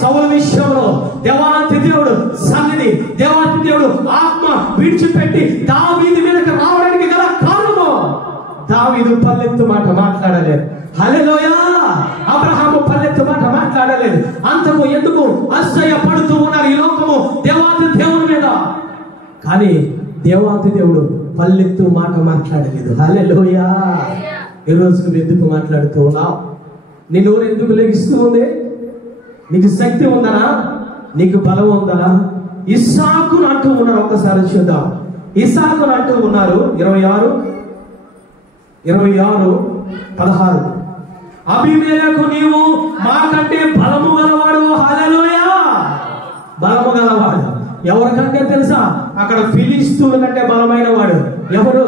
సౌలు విషయంలో దేవాది దేవుడు సన్నిధి, దేవాది దేవుడు ఆత్మ విడిచిపెట్టి దావీదు మీదకి రావడానికి గల కారణము దావీదు పల్లెత్తు మాట మాట్లాడలేదు. హల్లెలూయా. అబ్రహాము పల్లెత్తు మాట మాట్లాడలేదు. అంతకు ఎందుకు అసహ్య పడుతూ ఉన్నారు ఈ లోకము దేవాది దేవుని మీద? కానీ దేవాది దేవుడు పల్లెత్తు మాట మాట్లాడలేదు. హల్లెలూయా. ఈ రోజు నువ్వు ఎందుకు మాట్లాడుతూ ఉన్నావు? నీ నోరు ఎందుకు లెగిస్తూ ఉంది? నీకు శక్తి ఉందనా? నీకు బలం ఉందనా? ఇస్సాకును అంటూ ఉన్నారు. ఒక్కసారి చూద్దాం. ఇస్సాకును అంటూ ఉన్నారు 26:16. అబీమెలెకు నీవు మాకంటే బలము గలవాడు. హల్లెలూయా! బలము గలవాడు. ఎవరికంటే తెలుసా? అక్కడ ఫిలిష్తీయుల కంటే బలమైన వాడు ఎవరు?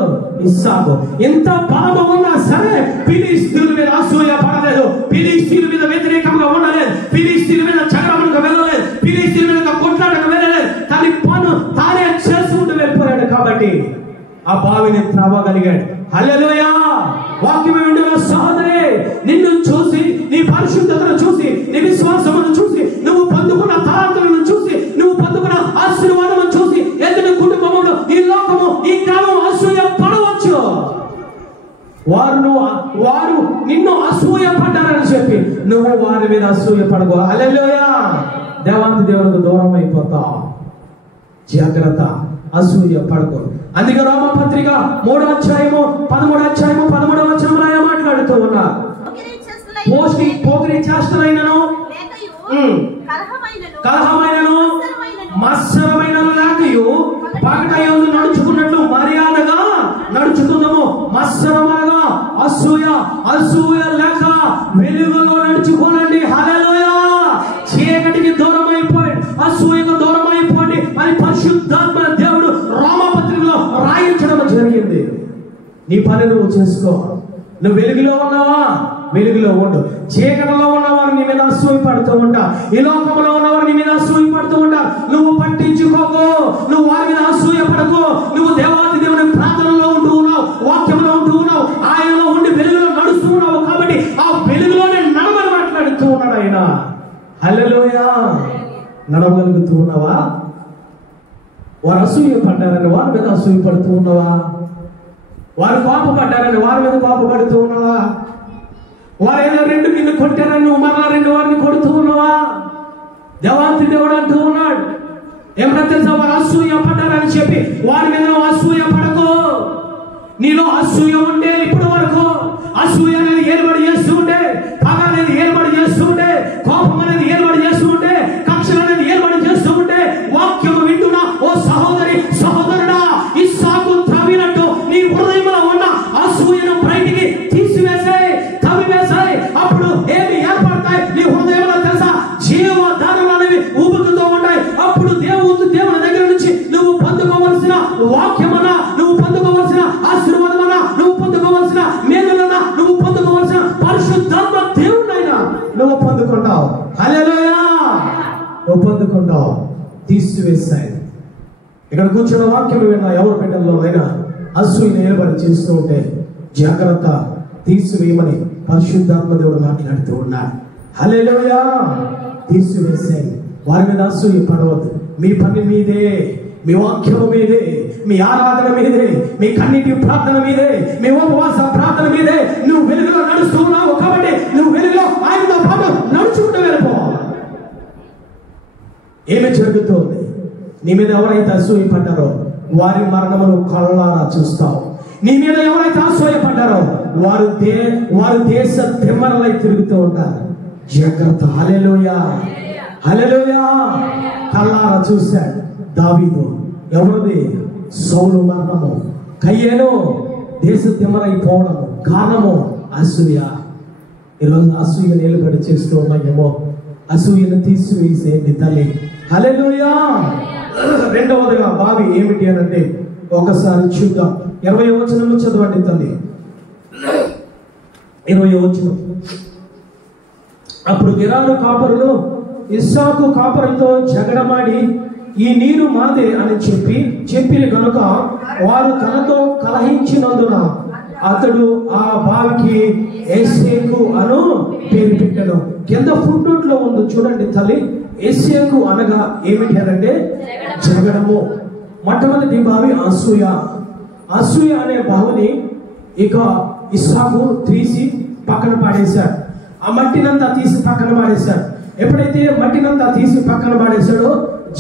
ఇస్సాకు. ఎంత బలము ఉన్నా సరే ఫిలిష్తీయుల మీద అసూయ పడలేదు, ఫిలిష్తీయుల మీద వ్యతిరేకంగా ఉండలేదు, ఫిలిష్తీయుల మీద చక్రములకు వెళ్ళలేదు, ఫిలిష్తీయుల మీద కొట్లాటకు వెళ్ళలేదు. తన పను తానే చేసుకుంటూ వెళ్ళిపోయాడు. కాబట్టి ఆ బావిని త్రవ్వగలిగాడు. హల్లెలూయా! వాక్యం వింటున్న సహోదరే, నిన్ను చూసి, నీ పరిశుద్ధతను చూసి, నీ విశ్వాసమును చూసి, నువ్వు పొందుకున్న తలాంతులను చూసి, నువ్వు పొందుకున్న ఆశీర్వాదమును చూసి ఎదుటి కుటుంబములు, ఈ లోకము, ఈ గ్రామం అసూయ పడవచ్చు. వారు నిన్ను అసూయ పడ్డారని చెప్పి నువ్వు వారి మీద అసూయ పడకు. హల్లెలూయా! దేవాంతి దేవునికి దూరం అయిపోతావు. జాగ్రత్త, అసూయ పడకు. అందుకే రోమపత్రిక 3:13 మాట్లాడుతూ ఉన్నారు. పోకిరి చేష్టలైనను కలహమైనను మత్సరమైనను లేకయు పగటయందు నడుచుకున్నట్లు మర్యాదగా నడుచుకుందాము. మత్సరమనగా అసూయ లేక వెలుగులో నడుచుకోనండి. హల్లెలూయా! చీకటికి దూరం అయిపోయి, అసూయకు దూరం అయిపోండి అని పరిశుద్ధాత్మ దేవుడు రోమపత్రికలో రాయించడం జరిగింది. నీ పని నువ్వు చేసుకో. నువ్వు వెలుగులో ఉన్నావా? వెలుగులో ఉండు. చీకటిలో ఉన్నవారు నీ మీద అసూయ పడుతూ ఉంటా, ఈ లోకంలో ఉన్నవారు నీ మీద అసూయ పడుతూ ఉంటా. నువ్వు పట్టించుకోకు, నువ్వు వారి మీద అసూయ పడకు. నువ్వు దేవాది దేవుని ప్రార్థనలో ఉంటూ ఉన్నావు, వాక్యంలో ఉంటూ ఉన్నావు, ఆయనలో ఉండి వెలుగులో నడుస్తూ ఉన్నావు. కాబట్టి ఆ వెలుగులోనే నడవని మాట్లాడుతూ ఉన్నాడు ఆయన. హల్లెలూయా! నడవగలుగుతూ ఉన్నావా? వారు అసూయ పడ్డారని వారి మీద అసూయ పడుతూ ఉన్నావా? వారు కోపపడ్డారని వారి మీద కోపపడుతూ ఉన్నావా? వారు ఏదో 2 నిన్ను కొట్టారని నువ్వు మరలా 2 వారిని కొడుతూ ఉన్నావా? దేవాంతి దేవుడు అంటూ ఉన్నాడు, ఏమన్నా తెలుసా? వారు అసూయ పడ్డారని చెప్పి వారి మీద అసూయ పడకు. నీలో అసూయ ఉంటే ఇప్పటి వరకు అసూయ అనేది ఏర్పాటు చేస్తూ ఉంటే, పగ అనేది ఏర్పాటు చేస్తూ ఉంటే, కోపం అనేది ఏర్పాటు చేస్తూ ఉంటే, కక్షలు అనేది ఏర్పాటు చేస్తూ ఉంటే, వాక్యం వింటున్నా ఓ సహోదరి సహోదరుడా, ఇస్సాకు త్రవ్వినట్టు నీ హృదయంలో ఉన్న అసూయను బయటికి తీసివేసాయి, తవ్వివేసాయి. అప్పుడు ఏమి ఏర్పడతాయి నీ హృదయంలో తెలుసా? జీవధారలు అనేవి ఊపుకుతూ ఉంటాయి. అప్పుడు దేవుని దగ్గర నుంచి నువ్వు పొందుకోవలసిన వాక్యమన్నా, నువ్వు పొందుకోవలసిన ఆశీర్వాదమన్నా, నువ్వు పొందుకోవలసిన మేలులన్నా, నువ్వు పొందుకోవలసిన పరిశుద్ధాత్మ దేవుడైనా నువ్వు పొందుకుంటావు. హల్లెలూయా! నువ్వు పొందుకుంటావు. తీసివేస్తాయి. ఇక్కడ కూర్చున్న వాక్యం విన్నా ఎవరు బిడ్డల్లో అయినా అసూయను ఏర్పాటు చేస్తూ ఉంటే జాగ్రత్త, తీసివేయమని పరిశుద్ధాత్మ దేవుడు మాట్లాడుతూ ఉన్నాడు. హల్లెలూయా! తీసివేసాయి. వారి మీద అసూయ పడవద్దు. మీ పని మీదే, మీ వాక్యము మీదే, మీ ఆరాధన మీదే, మీ కన్నీటి ప్రార్థన మీదే, మీ ఉపవాస ప్రార్థన మీదే. నువ్వు వెలుగులో నడుస్తూ ఉన్నావు కాబట్టి నువ్వు వెలుగులో ఆయనతో పాటు నడుచుకుంటూ వెళ్ళిపోవాలి. ఏమి జరుగుతుంది? నీ మీద ఎవరైతే అసూయ పడ్డారో వారి మరణమును కళ్ళారా చూస్తావు. నీ మీద ఎవరైతే అసూయ పడ్డారో వారు దేశ తిమ్మరలై తిరుగుతూ ఉంటారు. జాగ్రత్త. హల్లెలూయా! హల్లెలూయా! కళ్ళారా చూశాడు దావీదు. ఎవరిది? సౌలు మరణము. కయ్యేను దేశ తిమ్మరైపోవడము కారణము అసూయ. ఈరోజు అసూయ నిలబడి చేస్తూ ఉన్నాయేమో. అసూయను తీసివేసేయండి తల్లి. హల్లెలూయా! రెండవదిగా బావి ఏమిటి అని అంటే ఒకసారి చూద్దాం. 20వ వచనం చదవండి తల్లి. 20వ వచనం. అప్పుడు గెరారు కాపరులు ఇస్సాకు కాపరులతో జగడమాడి ఈ నీరు మాదే అని చెప్పిన గనుక వారు తనతో కలహించినందున అతడు ఆ బావికి ఎస్సేకు అను పేరు పెట్టాడు. కింద ఫుట్ నోట్ లో ఉంది చూడండి తల్లి. ఎస్సేకు అనగా ఏమిటి అనంటే జగడము. మొట్టమొదటి బావి అసూయ. అసూయ అనే బావిని ఇక ఇస్సాకు తీసి పక్కన పాడేశాడు. ఆ మట్టినంతా తీసి పక్కన పాడేశాడు. ఎప్పుడైతే మట్టినంతా తీసి పక్కన పాడేశాడో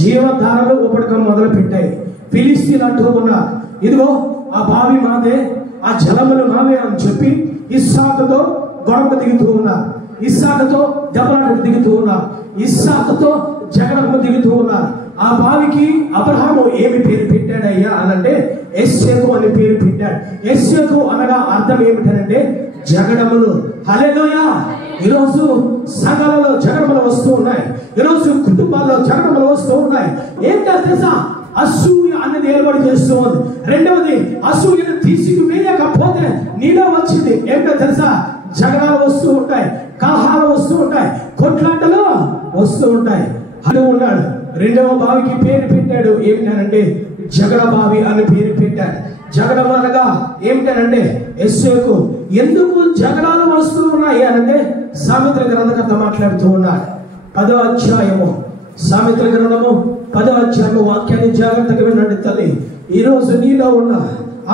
జీవధారలు ఉపడకం మొదలు పెట్టాయి. ఫిలిష్తీయులు అంటూ ఉన్నారు, ఇదిగో ఆ బావి మాదే, ఆ జలములు మావే అని చెప్పి ఇస్సాకుతో గొడవ దిగుతూ ఉన్నారు. ఇస్సాకుతో దెబ్బలాటకు దిగుతూ ఉన్నారు. ఇస్సాకుతో జగడకు దిగుతూ ఉన్నారు. ఆ బావికి అబ్రహాము ఏమి పేరు పెట్టాడయ్యా అనంటే ఎస్సేకు అని పేరు పెట్టాడు. ఎస్సేకు అనగా అర్థం ఏమిటంటే జగడములు. హల్లెలూయా. ఈరోజు సంఘాలలో జగడములు వస్తూ ఉన్నాయి. ఈరోజు కుటుంబాల్లో జగడములు వస్తూ ఉన్నాయి. ఏంటో తెలుసా? అసూయ అనేది ఏర్పాటు చేస్తూ ఉంది. రెండవది, అసూయను తీసుకువేయకపోతే నీలో వచ్చింది ఏంటో తెలుసా? జగడాలు వస్తూ ఉంటాయి, కలహాలు వస్తూ ఉంటాయి, కొట్లాటలు వస్తూ ఉంటాయి. అడు ఉన్నాడు. రెండవ బావికి పేరు పెట్టాడు ఏమిటనంటే జగడ బావి అని పేరు పెట్టాడు. జగడం అనగా ఏమిటనంటే ఎస్సేకు. ఎందుకు జగడాలు వస్తూ ఉన్నాయి అనంటే సామెతల గ్రంథకర్త మాట్లాడుతూ ఉన్నాడు. 10వ అధ్యాయము, సామెతల గ్రంథము 10వ అధ్యాయము వాక్యాన్ని జాగ్రత్తగా వినండి తల్లి. ఈరోజు నీలో ఉన్న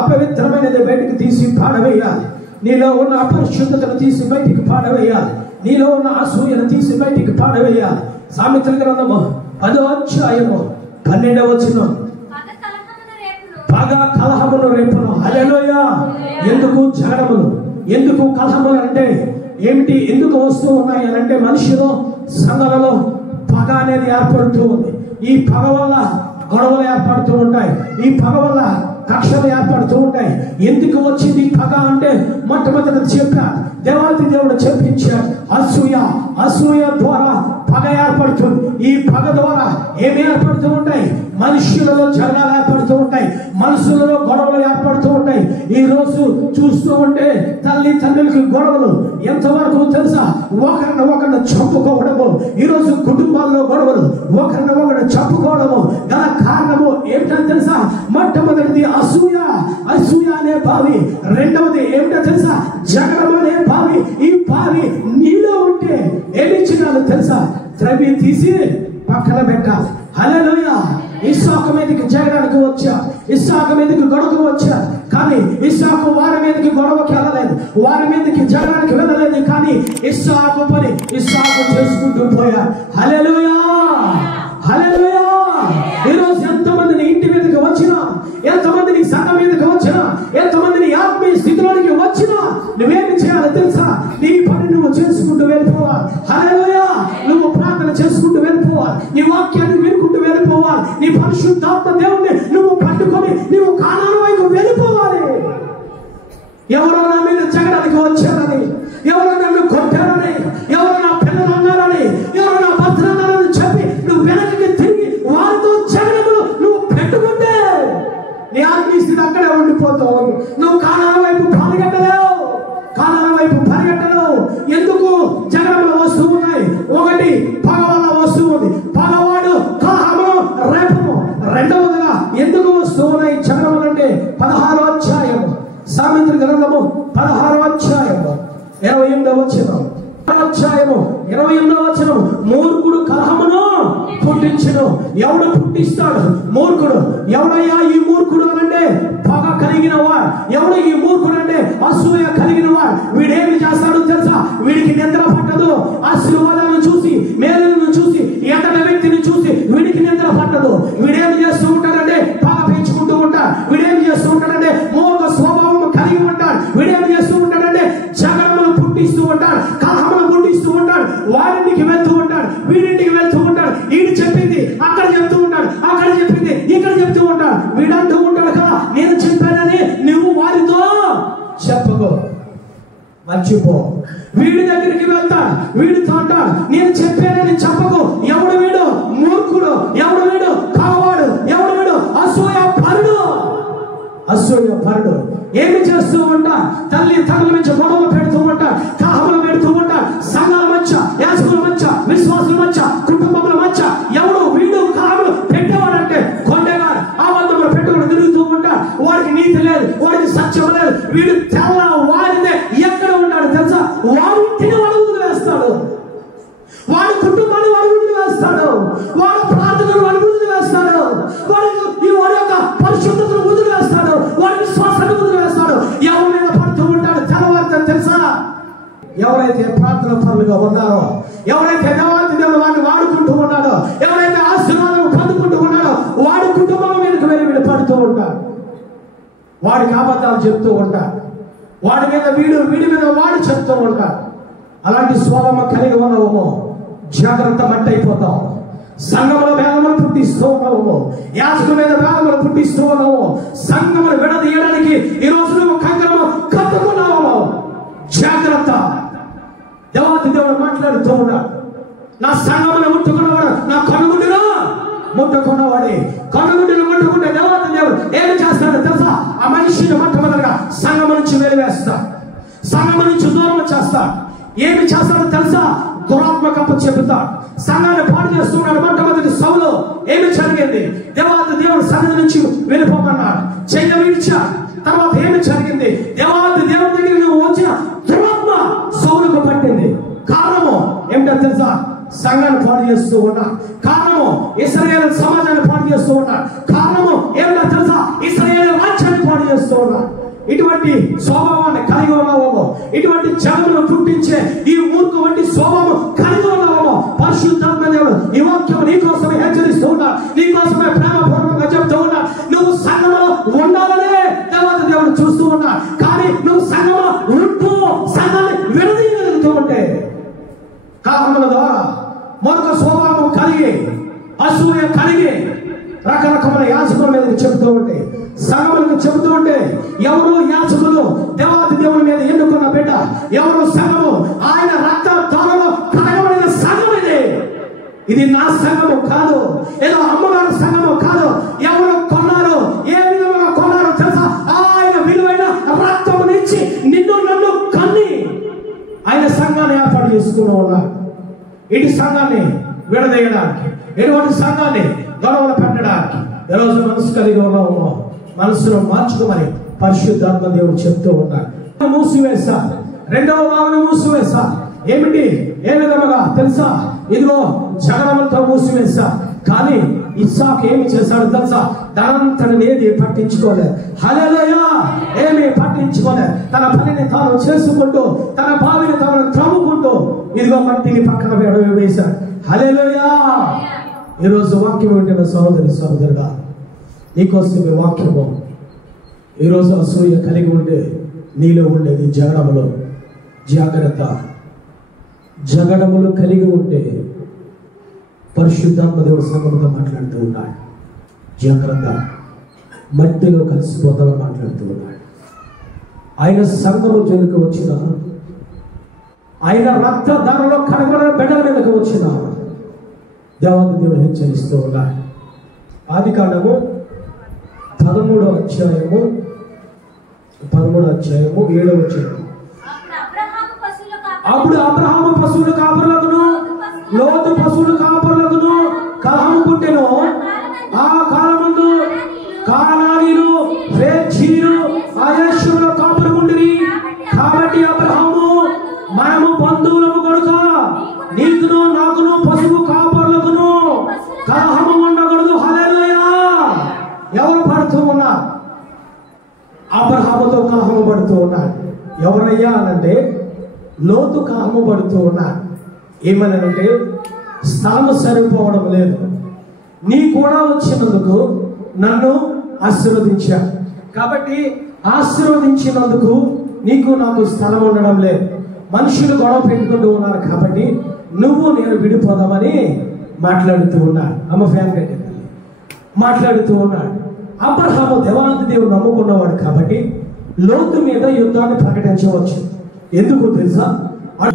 అపవిత్రమైనది బయటికి తీసి పాడవేయాలి. నీలో ఉన్న అపరిశుద్ధతను తీసి బయటికి పాడవేయాలి. నీలో ఉన్న అసూయను తీసి బయటికి పాడవేయాలి. సామెతల గ్రంథము 10వ అధ్యాయము 12వ వచనం, పగ కలహమును రేపును. హల్లెలూయా. ఎందుకు జగడములు, ఎందుకు కలహములు అంటే ఏమిటి? ఎందుకు వస్తూ ఉన్నాయి అని అంటే మనుషులు సంఘాలలో పగ అనేది ఏర్పడుతూ ఉంది. ఈ పగ వల్ల గొడవలు ఏర్పడుతూ ఉంటాయి. ఈ పగ వల్ల కక్షలు ఏర్పడుతూ ఉంటాయి. ఎందుకు వచ్చింది పగ అంటే మొట్టమొదటి చెప్పాడు, దేవాది దేవుడు చెప్పించాడు. అసూయ ద్వారా పగ ఏర్పడుతుంది. ఈ పగ ద్వారా ఏమి ఏర్పడుతూ ఉంటాయి? మనుషులలో జగడాలు ఏర్పడుతూ ఉంటాయి, మనసులలో గొడవలు ఏర్పడుతూ ఉంటాయి. ఈ రోజు చూస్తూ ఉంటే తల్లి తండ్రులకి గొడవలు ఎంతవరకు తెలుసా? ఒకరిని చంపుకోవడము. ఈరోజు కుటుంబాల్లో గొడవలు, ఒకరిని చంపుకోవడము గల కారణము ఏమిటో తెలుసా? మొట్టమొదటిది అసూయ అనే బావి. రెండవది ఏమిటో తెలుసా? జగడం అనే బావి. ఈ బావి నీలో ఉంటే ఏమి చేయాలో తెలుసా? త్రవ్వి తీసి పక్కన పెట్టాలి. హల్లెలూయా. ఇస్సాకు మీదకి జగడానికి వచ్చా, ఇస్సాకు మీదకి గొడవకు వచ్చా. కానీ ఇస్సాకు వారి మీదకి గొడవకి వెళ్ళలేదు, వారి మీదకి జగడానికి వెళ్ళలేదు. కానీ ఇస్సాకు పని ఇస్సాకు చేసుకుంటూ పోయా. హల్లెలూయా. హల్లెలూయా. ఈరోజు ఎంతమందిని ఇంటి మీదకి వచ్చినా, ఎంతమందిని సంఘం మీదకి వచ్చినా, ఎంతమందిని ఆత్మీయ స్థితిలోనికి వచ్చినా నువ్వేమి చేయాలో తెలుసా? నీ పని నువ్వు చేసుకుంటూ వెళ్ళిపోవాలి. హల్లెలూయా. నువ్వు ప్రార్థన చేసుకుంటూ వెళ్ళిపోవాలి. నీ వాక్యాన్ని వినుకుంటూ వెళ్ళిపోవాలి. నీ పరిశుద్ధాత్మ దేవుణ్ణి నువ్వు పట్టుకొని నువ్వు కానాను వైపు వెళ్ళిపోవాలి. ఎవరో నా మీద జగడానికి వచ్చారని, ఎవరో నన్ను కొట్టారని, ఎవరో నా పిల్లలు అన్నారని, ఎవరో నా భర్తలు అన్నారని చెప్పి నువ్వు వెనక్కి తిరిగి వారితో జగడములు నువ్వు పెట్టుకుంటే నీ ఆత్మీయ స్థితి అక్కడే ఉండిపోతావు. నువ్వు కానాల వైపు పరిగెట్టలేవు. ఎందుకు జగడములు వస్తూ ఉన్నాయి? ఒకటి, పగ వల్ల వస్తూ ఉంది. పగవాడు కలహము రేపము. రెండవదిగా ఎందుకు వస్తూ ఉన్నాయి జగడములు అంటే 16వ అధ్యాయము, సామెతల గ్రంథము 16వ అధ్యాయము 28వ వచనం, 28వ వచనం, మూర్ఖుడు కలహమును పుట్టించును. ఎవడు పుట్టిస్తాడు? మూర్ఖుడు. ఎవడయ్యా ఈ మూర్ఖుడు అనంటే పగ కలిగిన వాడు. ఎవడు ఈ మూర్ఖుడు అంటే అసూయ కలిగిన వాడు. వీడేమి చేస్తాడో తెలుసా? వీడికి నిద్ర పట్టదు. ఆశీర్వాదాలను చూసి, మేలులను చూసి, ఎదట వ్యక్తిని చూసి వీడికి నిద్ర పట్టదు. వీడేమి చేస్తూ ఉంటాడంటే పగ పెంచుకుంటూ ఉంటాడు. వీడేమి చేస్తూ ఉంటాడంటే మూర్ఖ స్వభావం కలిగి ఉంటాడు. వీడేమి చేస్తూ ఉంటాడంటే జగడములు పుట్టిస్తూ ఉంటాడు, కలహములు పుట్టిస్తూ ఉంటాడు. వారింటికి వెళ్తూ ఉంటాడు, వీడింటికి వెళ్తూ ఉంటాడు. వీడు చెప్పింది అక్కడ చెప్తూ ఉంటాడు, అక్కడ చెప్పింది ఇక్కడ చెప్తూ ఉంటాడు. వీడంటూ ఉంటాడు కదా, నేను చెప్పానని నువ్వు వారితో చెప్పకు, మర్చిపో. వీడి దగ్గరికి వెళ్తాడు, వీడితో అంటాడు నేను చెప్పానని చెప్పకు. ఎవడు వీడు? మూర్ఖుడు. ఎవడు వీడు? కావాడు. ఎవడు వీడు? అసూయపరుడు. ఏమి చేస్తూ ఉంటా? తల్లి తండ్రుల మధ్య గొడవలు పెడుతూ ఉంటా, కలహములు పెడుతూ ఉంటా, సంఘాల మధ్య, యాజకుల మధ్య, విశ్వాసుల మధ్య, కుటుంబముల మధ్య. ఎవడు వీడు కలహములు పెట్టేవాడంటే కొండేవాడు. అబద్ధములు పెట్టుకుని తిరుగుతూ ఉంటా. వాడికి నీతి లేదు, వాడికి సత్యం లేదు. వీడు తెల్ల వాడిదే ఎక్కడ ఉంటాడు తెలుసా? వాడు ఇంటిని అడుగులు వేస్తాడు, వాడి కుటుంబాన్ని అడుగులు వేస్తాడు, వాడు ప్రార్థనలు అడుగులు వేస్తాడు, వాడి యొక్క పరిశుద్ధతను వదిలి వేస్తాడు, వాడి విశ్వాసాన్ని వదిలి వేస్తాడు. ఎవరి మీద పడుతూ ఉంటాడు తెల్లవారుతాడు తెలుసా? ఎవరైతే ప్రార్థన పరులుగా ఉన్నారో, ఎవరైతే దేవాది దేవుడు వాడిని వాడుకుంటూ ఉన్నాడో, ఎవరైతే ఆశీర్వాదం పొందుకుంటూ ఉన్నాడో వాడి కుటుంబం మీదకి వెళ్ళి వీడు పడుతూ ఉంటాడు. వాడికి అబద్ధాలు చెప్తూ ఉంటాడు. వాడి మీద వీడి మీద వాడు చెప్తూ ఉంటాడు. అలాంటి స్వభావం కలిగి ఉన్నావేమో జాగ్రత్త మట్టి అయిపోతావు. సంఘముల భేదములు పుట్టిస్తూ ఉన్నావు, యాజకుల మీద భేదములు పుట్టిస్తూ ఉన్నావు, సంఘములు విడదీయడానికి ఈ రోజు నువ్వు కంకరము కట్టుకున్నావు. జాగ్రత్త. దేవాది దేవుడు మాట్లాడుతూ ఉన్నాడు. నా సంఘమును ముట్టుకున్నవాడు నా కనుగుడ్డును ముట్టుకున్నవాడే. కనుగుడ్డును ముట్టుకుంటే దేవాది దేవుడు ఏమి చేస్తాడో తెలుసా? ఆ మనిషిని మొట్టమొదటిగా సంఘము నుంచి వెలివేస్తా, సంఘము నుంచి దూరం చేస్తా. ఏమి చేస్తాడో తెలుసా? దురాత్మకపు చెబుతా. సంఘాన్ని పాడు చేస్తున్నాడు. మొట్టమొదటి సౌలు ఏమి జరిగింది? దేవాది దేవుడు సన్నిధి నుంచి వెళ్ళిపోమన్నాడు, చెయ్య విడిచాడు. తర్వాత ఏమి జరిగింది? దేవాది దేవుడి దగ్గర నువ్వు వచ్చిన దురాత్మ సౌలుకు పట్టింది. కారణము ఏమిటో తెలుసా? సంఘాన్ని పాడు చేస్తూ ఉన్నా. కారణము ఇశ్రాయేలు సమాజాన్ని పాడు చేస్తూ ఉన్నా. కారణము ఏమిటో తెలుసా? ఇశ్రాయేలు రాజ్యాన్ని పాడు చేస్తూ ఉన్నా. ఇటువంటి స్వభావాన్ని కలిగి ఉన్నావేమో, ఇటువంటి జగమును పుట్టించే ఈ మూర్ఖ వంటి స్వభావం కలిగి ఉన్నావేమో, పరిశుద్ధాత్మ దేవుడు ఈ వాక్యం నీకోసమే హెచ్చరిస్తూ ఉన్నా, నీకోసమే ప్రేమపూర్వకంగా చెప్తూ ఉన్నా. నువ్వు సంఘంలో ఉండాలనే దేవాది దేవుడు చూస్తూ ఉన్నా. కానీ నువ్వు సంఘంలో ఉంటూ సంఘాన్ని విడదీయగలుగుతూ ఉంటే, కారణముల ద్వారా మరొక స్వభావం కలిగి, అసూయ కలిగి రకరకమైన యాజకుల మీద చెబుతూ ఉంటే, సంఘములకు చెబుతూ ఉంటే, ఎవరు యాజకులు? దేవాది దేవుని మీద ఎన్నుకున్న బిడ్డ. ఎవరు సంఘము? ఆయన రక్త ధారలో కడగబడిన సంఘం ఇది. ఇది నా సంఘము కాదు, ఏదో అమ్మగారు సంఘము కాదు. ఎవరు కొన్నారు? ఏ విధంగా కొన్నారో తెలుసా? ఆయన విలువైన రక్తము నుంచి నిన్ను నన్ను కన్ని ఆయన సంఘాన్ని ఏర్పాటు చేసుకుని ఉన్నారు. ఇటు సంఘాన్ని విడదీయడానికి, ఎటువంటి సంఘాన్ని గొడవలు పెట్టడానికి ఈరోజు మనసు కలిగి ఉన్నాము. మనసులో మార్చుకోమని పరిశుద్ధాత్మ దేవుడు చెప్తూ ఉన్నాడు. మూసివేశా, రెండవ భాగం మూసివేశా. ఏమిటి? ఏ విధముగా తెలుసా? ఇదిగో జగడములతో మూసివేశా. కానీ ఇస్సాకు ఏమి చేశాడు తెలుసా? తనంతటిని ఏది పట్టించుకోలేదు. హల్లెలూయా. ఏమి పట్టించుకోలేదు. తన పనిని తాను చేసుకుంటూ, తన బావిని తాను త్రవ్వుకుంటూ ఇదిగో మట్టిని పక్కన వేశాడు. హల్లెలూయా. ఈరోజు వాక్యం వింటున్న సహోదరి సహోదరుడా, నీకోసమే వాక్యము. ఈరోజు అసూయ కలిగి ఉంటే నీలో ఉండేది జగడములో. జాగ్రత్త. జగడములు కలిగి ఉంటే పరిశుద్ధాత్మ దేవుడు సంఘముతో మాట్లాడుతూ ఉన్నాడు. జాగ్రత్త. మట్టిలో కలిసిపోతామని మాట్లాడుతూ ఉన్నాడు. ఆయన సంఘము జోలికి వచ్చిన, ఆయన రక్త ధారలో కడగబడిన బిడ్డల మీదకి వచ్చిన దేవాది దేవుడు హెచ్చరిస్తూ ఉన్నాడు. ఆదికాండము 13వ అధ్యాయము 7వ వచనం. అప్పుడు అబ్రహాము పశువుల కాపరులకును లోతు పశువుల కాపరులకును కలహము పుట్టెను. ఆ కాలమందు కానానీయులు, ఫేర్జీయులు, అయష్షుల కాపురముండిరి. కాబట్టి అబ్రహాము, మనము బంధువులము కనుక నీకును నాకును పశువు కాపరులకును కలహము ఉండకూడదు. హల్లెలూయా. ఎవరు పడుతూ ఉన్నారు? అబ్రహాముతో కలహము పడుతూ ఉన్నారు. ఎవరయ్యా అనంటే లోతు కలహము పడుతూ ఉన్నారు. ఏమనంటే స్థలము సరిపోవడం లేదు, నీ కూడా వచ్చినందుకు నన్ను ఆశీర్వదించా, కాబట్టి ఆశీర్వదించినందుకు నీకు నాకు స్థలం ఉండడం లేదు. మనుషులు గొడవ పెట్టుకుంటూ ఉన్నారు కాబట్టి నువ్వు నేను విడిపోదామని మాట్లాడుతూ ఉన్నాడు. అమ్మ ఫ్యాన్ కట్టింది మాట్లాడుతూ ఉన్నాడు. అబ్రహాము దేవాది దేవుడు నమ్ముకున్నవాడు కాబట్టి లోతు మీద యుద్ధాన్ని ప్రకటించవచ్చు. ఎందుకు తెలుసా?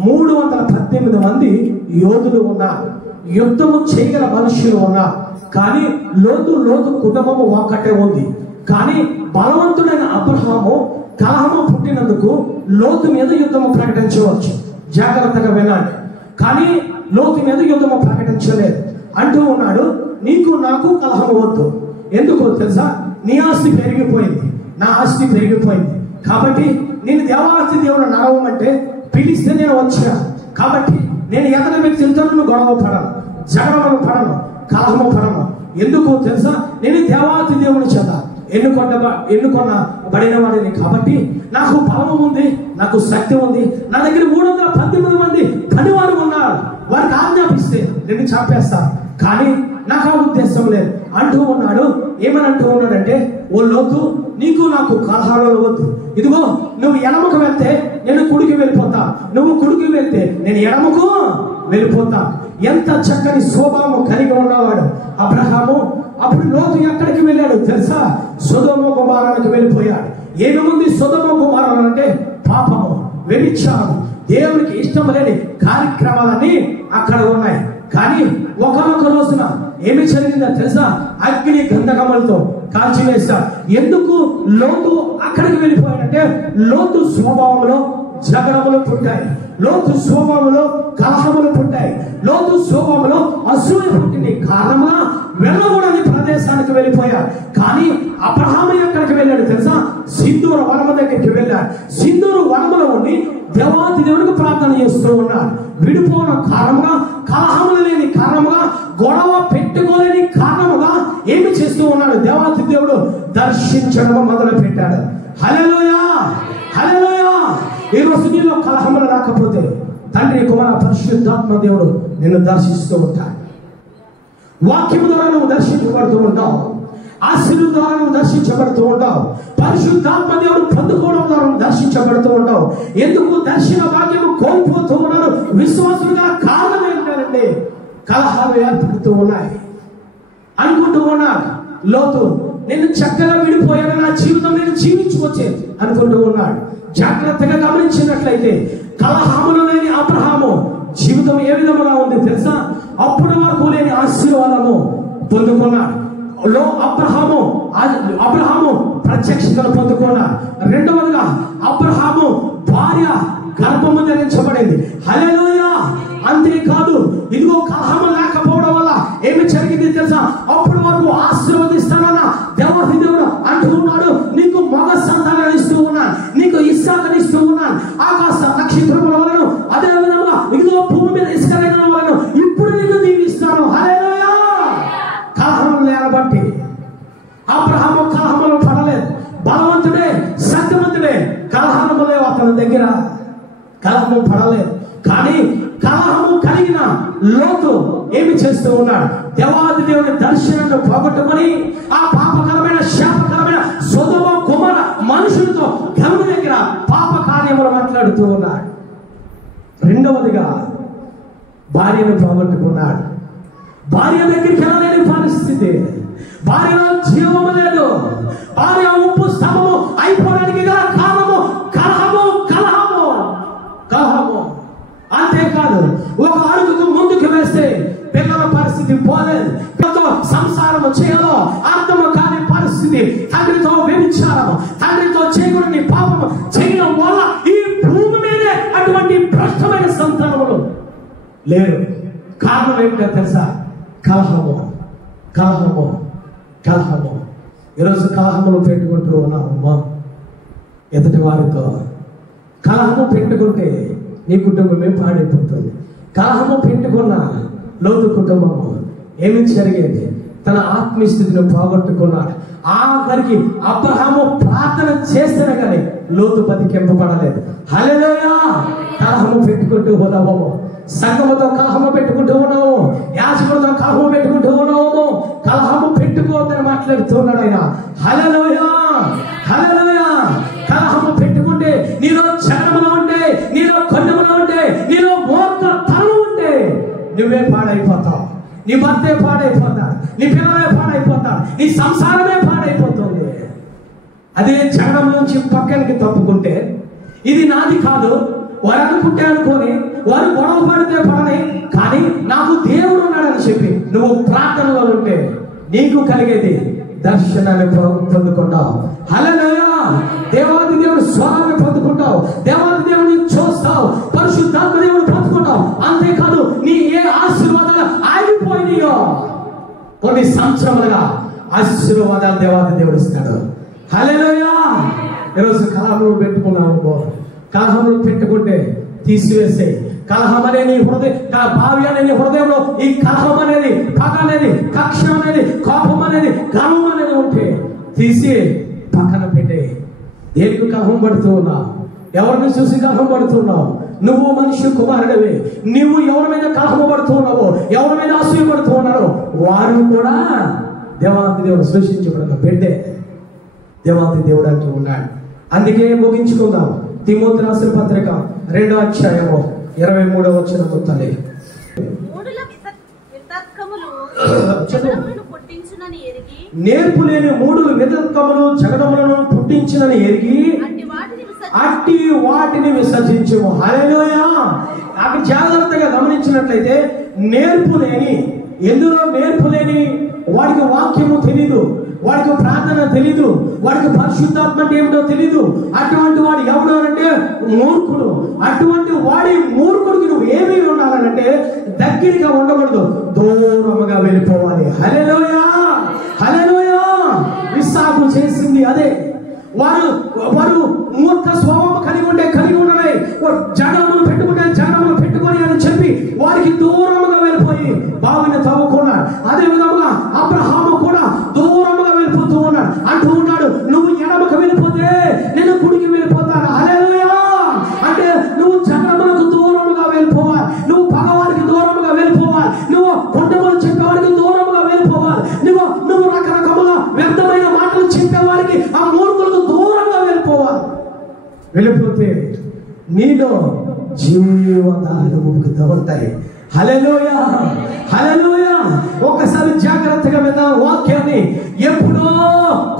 318 మంది యోధులు ఉన్నారు, యుద్ధము చేయగల మనుషులు ఉన్నారు. కానీ లోతు కుటుంబము ఒక్కటే ఉంది. కానీ బలవంతుడైన అబ్రహాము కలహము పుట్టినందుకు లోతు మీద యుద్ధము ప్రకటించవచ్చు. జాగ్రత్తగా వినాలి. కానీ లోతు మీద యుద్ధము ప్రకటించలేదు. అంటూ ఉన్నాడు, నీకు నాకు కలహము వద్దు. ఎందుకో తెలుసా? నీ ఆస్తి పెరిగిపోయింది, నా ఆస్తి పెరిగిపోయింది. కాబట్టి నేను దేవాస్తి దేవుడు నడవమంటే పిలిస్తే నేను వచ్చా. కాబట్టి నేను ఎతని వ్యక్తితో గొడవ పడను, జగడము పడను, కలహము పడను. ఎందుకో తెలుసా? నేను దేవాతి దేవుని చేత ఎన్నుకొనబడిన వాడిని. కాబట్టి నాకు బలము ఉంది, నాకు శక్తి ఉంది. నా దగ్గర 318 మంది పనివారు ఉన్నారు. వారికి ఆజ్ఞాపిస్తే నేను చంపేస్తా. కానీ నాకు ఆ ఉద్దేశం లేదు అంటూ ఉన్నాడు. ఏమని అంటూ ఉన్నాడంటే, ఓ లోతు, నీకు నాకు కలహాలు వద్దు. ఇదిగో నువ్వు ఎడమకు వెళ్తే నేను కుడికి వెళ్ళిపోతా, నువ్వు కుడికి వెళ్తే నేను ఎడమకు వెళ్ళిపోతా. ఎంత చక్కని స్వభావం కలిగి ఉన్నవాడు అబ్రహాము. అప్పుడు లోతు ఎక్కడికి వెళ్ళాడు తెలుసా? సొదొమ గొమొర్రాకు వెళ్ళిపోయాడు. ఏముంది సొదొమ గొమొర్రా అంటే? పాపము, వ్యభిచారం, దేవునికి ఇష్టం లేని కార్యక్రమాలన్నీ అక్కడ ఉన్నాయి. కానీ ఒకనొక రోజున ఏమి జరిగిందో తెలుసా? అగ్ని గంధకములతో కాల్చివేశాడు. ఎందుకు లోతు అక్కడికి వెళ్ళిపోయాడంటే, లోతు స్వభావంలో జగడములు పుట్టాయి, లోతు స్వభావంలో కలహములు పుట్టాయి, లోతు స్వభావంలో అసూయ పుట్టింది. కారణంగా వెళ్ళకూడని ప్రదేశానికి వెళ్ళిపోయాడు. కానీ అబ్రహాము ఎక్కడికి వెళ్ళాడు తెలుసా? సింధూర వనము దగ్గరికి వెళ్ళాడు. సింధూరు వనములో ఉండి దేవాది దేవునికి ప్రార్థన చేస్తూ ఉన్నాడు. విడిపోవడం కారణంగా, కలహములు లేని కారణంగా, గొడవ పెట్టుకోలేని కారణముగా ఏమి చేస్తూ ఉన్నాడు? దేవాది దేవుడు దర్శించడం మొదలు పెట్టాడు. హల్లెలూయా, హల్లెలూయా. ఈ రోజు నీలో కలహములు రాకపోతే తండ్రి, కుమార, పరిశుద్ధాత్మ దేవుడు నిన్ను దర్శిస్తూ ఉంటాడు. వాక్యము ద్వారా నువ్వు దర్శించబడుతూ ఉంటావు, ఆశీర్వాదం ద్వారా నువ్వు దర్శించబడుతూ ఉంటావు, పరిశుద్ధాత్మ దేవుడు పొందుకోవడం ద్వారా దర్శించబడుతూ ఉంటావు. ఎందుకు దర్శన భాగ్యము కోల్పోతూ ఉన్నారు విశ్వాసులుగా? కారణం ఏంటంటే కలహాలు ఏర్పడుతూ ఉన్నాయి. అనుకుంటూ ఉన్నాడు లోతు, నేను చక్కగా విడిపోయాను, నా జీవితం నేను జీవించుకొచ్చే అనుకుంటూ ఉన్నాడు. జాగ్రత్తగా గమనించినట్లయితే కలహములు లేని అబ్రహాము జీవితం ఏ విధముగా ఉంది తెలుసా? అప్పుడు వరకు లేని ఆశీర్వాదము పొందుకున్నాడు. అబ్రహాము ప్రత్యక్షతను పొందుకున్నాడు. రెండవదిగా అబ్రహాము భార్య గర్భము ధరించబడింది. హల్లెలూయా. అంతేకాదు, ఇదిగో కలహము లేకపోవడం వల్ల ఏమి జరిగింది తెలుసా? అప్పటి వరకు ఆశీర్వదిస్తానన్న దేవాది దేవుడు అంటూ ఉన్నాడు, నీకు మగ సంతానాన్ని ఇస్తూ ఉన్నాను, నీకు ఇస్సాకుని ఇస్తూ ఉన్నాను, ఆకాశ నక్షత్రముల వలన, అదే విధంగా ఇదిగో భూమి మీద ఇసుకరేణుల వలన ఇప్పుడు నిన్ను దీవిస్తాను. హల్లెలూయా. కలహం లేనబట్టి అబ్రహాము కలహములు పడలేదు. బలవంతుడే, శక్తివంతుడే, కలహము లేవు అతని దగ్గర, కలహము పడలేదు. కానీ కలహము కలిగిన లోతు ఏమి చేస్తూ ఉన్నాడు? దేవాది దేవుని దర్శనాన్ని పోగొట్టుకొని ఆ పాపకరమైన, శాపకరమైన సొదొమ గొమొర్రా మనుషులతో గనుల దగ్గర పాప కార్యములు మాట్లాడుతూ ఉన్నాడు. రెండవదిగా భార్యను పోగొట్టుకున్నాడు. భార్య దగ్గరికి వెళ్ళలేని పరిస్థితి, భార్యలో జీవము లేదు, భార్య ఉప్పు స్తంభము అయిపోవడానికి గల కారణము కలహము, కలహము, కలహము. అంతేకాదు, ఒక అడుగుకు ముందుకు వేస్తే పిల్లల పరిస్థితి పోలేదు, సంసారము చేయాలో అర్థము కాని పరిస్థితి, తండ్రితో వ్యభిచారము, తండ్రితో చేయకూడని పాపము చేయడం వల్ల ఈ భూమి మీదే అటువంటి భ్రష్టమైన సంతానములు లేరు. కారణం ఏంటో తెలుసా? కలహము, కలహము, కలహము. ఈరోజు కలహములు పెట్టుకుంటూ ఉన్నామమ్మా ఎదుటి వారితో. కలహము పెట్టుకుంటే నీ కుటుంబమే పాడైపోతుంది. కలహము పెట్టుకున్న లోతు కుటుంబము ఏమి జరిగేది? తన ఆత్మీయ స్థితిని పోగొట్టుకున్నాడు. ఆఖరికి అబ్రహాము ప్రార్థన చేస్తేనే కానీ లోతు బతికింపబడలేదు. హల్లెలూయా. కలహము పెట్టుకుంటూ ఉన్నాము, సంఘముతో కలహము పెట్టుకుంటూ ఉన్నాము, యాజకులతో కలహము పెట్టుకుంటూ ఉన్నాము. కలహము పెట్టుకోవద్దని మాట్లాడుతున్నాడు ఆయన. హల్లెలూయా, హల్లెలూయా. కలహము పెట్టుకుంటే నీలో చరములు ఉంటే, నీలో కొండములు ఉంటే, నీలో మూర్ఖతనం ఉంటే నువ్వే పాడైపోతావు, నీ భర్తే పాడైపోతాడు, నీ పిల్లలే పాడైపోతాడు, నీ సంసారమే పాడైపోతుంది. అదే జగడం నుంచి పక్కనికి తప్పుకుంటే ఇది నాది కాదు, వారు అనుకుంటే అనుకోని, వారు గొడవ పడితే పడని, కానీ నాకు దేవుడు ఉన్నాడని చెప్పి నువ్వు ప్రార్థనలో ఉంటే నీకు కలిగేది దర్శనాన్ని పొందుకుంటావు. హల్లెలూయా. దేవాది దేవుడు స్వరాన్ని పొందుకుంటావు, దేవాది దేవుని చూస్తావు, పరిశుద్ధాత్మ దేవుడు పొందుకుంటావు. అంతేకాదు, నీ ఏ ఆశీర్వాదాలు ఆగిపోయినాయో కొన్ని సంవత్సరములుగా ఆశీర్వాదాలు దేవాది దేవుడు ఇస్తాడు. హల్లెలూయా. ఈరోజు కలహములు పెట్టుకున్నావు, కలహములు పెట్టుకుంటే తీసివేసే. కలహం అనే నీ హృదయ, భావి అనే నీ హృదయంలో ఈ కలహం అనేది, పగ అనేది, కక్ష అనేది, కోపం అనేది, గర్వం అనేది ఉంటే తీసి పక్కన పెట్టే. దేనికి కలహం పడుతూ ఉన్నా? ఎవరిని చూసి కలహం పడుతున్నావు? నువ్వు మనిషి కుమారుడివే. నువ్వు ఎవరి మీద కలహం పడుతున్నావో, ఎవరి మీద అసూయ పడుతూ ఉన్నారో వారు కూడా దేవాతి దేవుడు సృష్టించబడిన బిడ్డే. దేవాతి దేవుడు అంటూ ఉన్నాడు. అందుకే ముగించుకుందాం. తిమోతి రాసిన పత్రిక 2వ అధ్యాయము 23వ వచనము తల్లి. నేర్పు లేని మూడులు వితర్కములు జగడములను పుట్టించునని ఎరిగి అట్టి వాటిని విసర్జించుము. హల్లెలూయా. అక్కడ జాగ్రత్తగా గమనించినట్లయితే నేర్పు లేని, ఎందులో నేర్పు లేని వాడికి వాక్యము తెలీదు, వాడికి ప్రార్థన తెలీదు, వాడికి పరిశుద్ధాత్మ ఏమిటో తెలీదు. అటువంటి వాడు ఎవడు అంటే మూర్ఖుడు. అటువంటి వాడి మూర్ఖుడికి నువ్వు ఏమీ ఉండాలంటే దగ్గరగా ఉండకూడదు, దూరముగా వెళ్ళిపోవాలి. హల్లెలూయా, హల్లెలూయా. ఇస్సాకు చేసింది అదే. వారు మూర్ఖ స్వభావం కలిగి ఉండలే. జగములు పెట్టుకొని అని చెప్పి వారికి దూరముగా వెళ్ళిపోయి బావిని తవ్వుకున్నాడు. అదే విధముగా అబ్రహాము కూడా దూరముగా వెళ్ళిపోతూ ఉన్నాడు. అంటూ ఉన్నాడు, నువ్వు ఎడమకు వెళ్ళిపోతే నేను కుడికి వెళ్ళిపోతాను. హల్లెలూయా. అంటే నువ్వు జగములకు దూరముగా వెళ్ళిపోవాలి, నువ్వు పగవారికి దూరముగా వెళ్ళిపోవాలి, నువ్వు కొండములు చెప్పేవారికి దూరముగా వెళ్ళిపోవాలి, నువ్వు రకరకముల వ్యర్థమైన మాటలు చెప్పేవారికి, ఆ మూర్ఖులకు దూరంగా వెళ్ళిపోవాలి. వెళ్ళిపోతే నీలో జీవదారులు ఉంటాయి. హల్లెలూయా, హల్లెలూయా. ఒకసారి జాగ్రత్తగా విన్నాం వాక్యాన్ని. ఎప్పుడో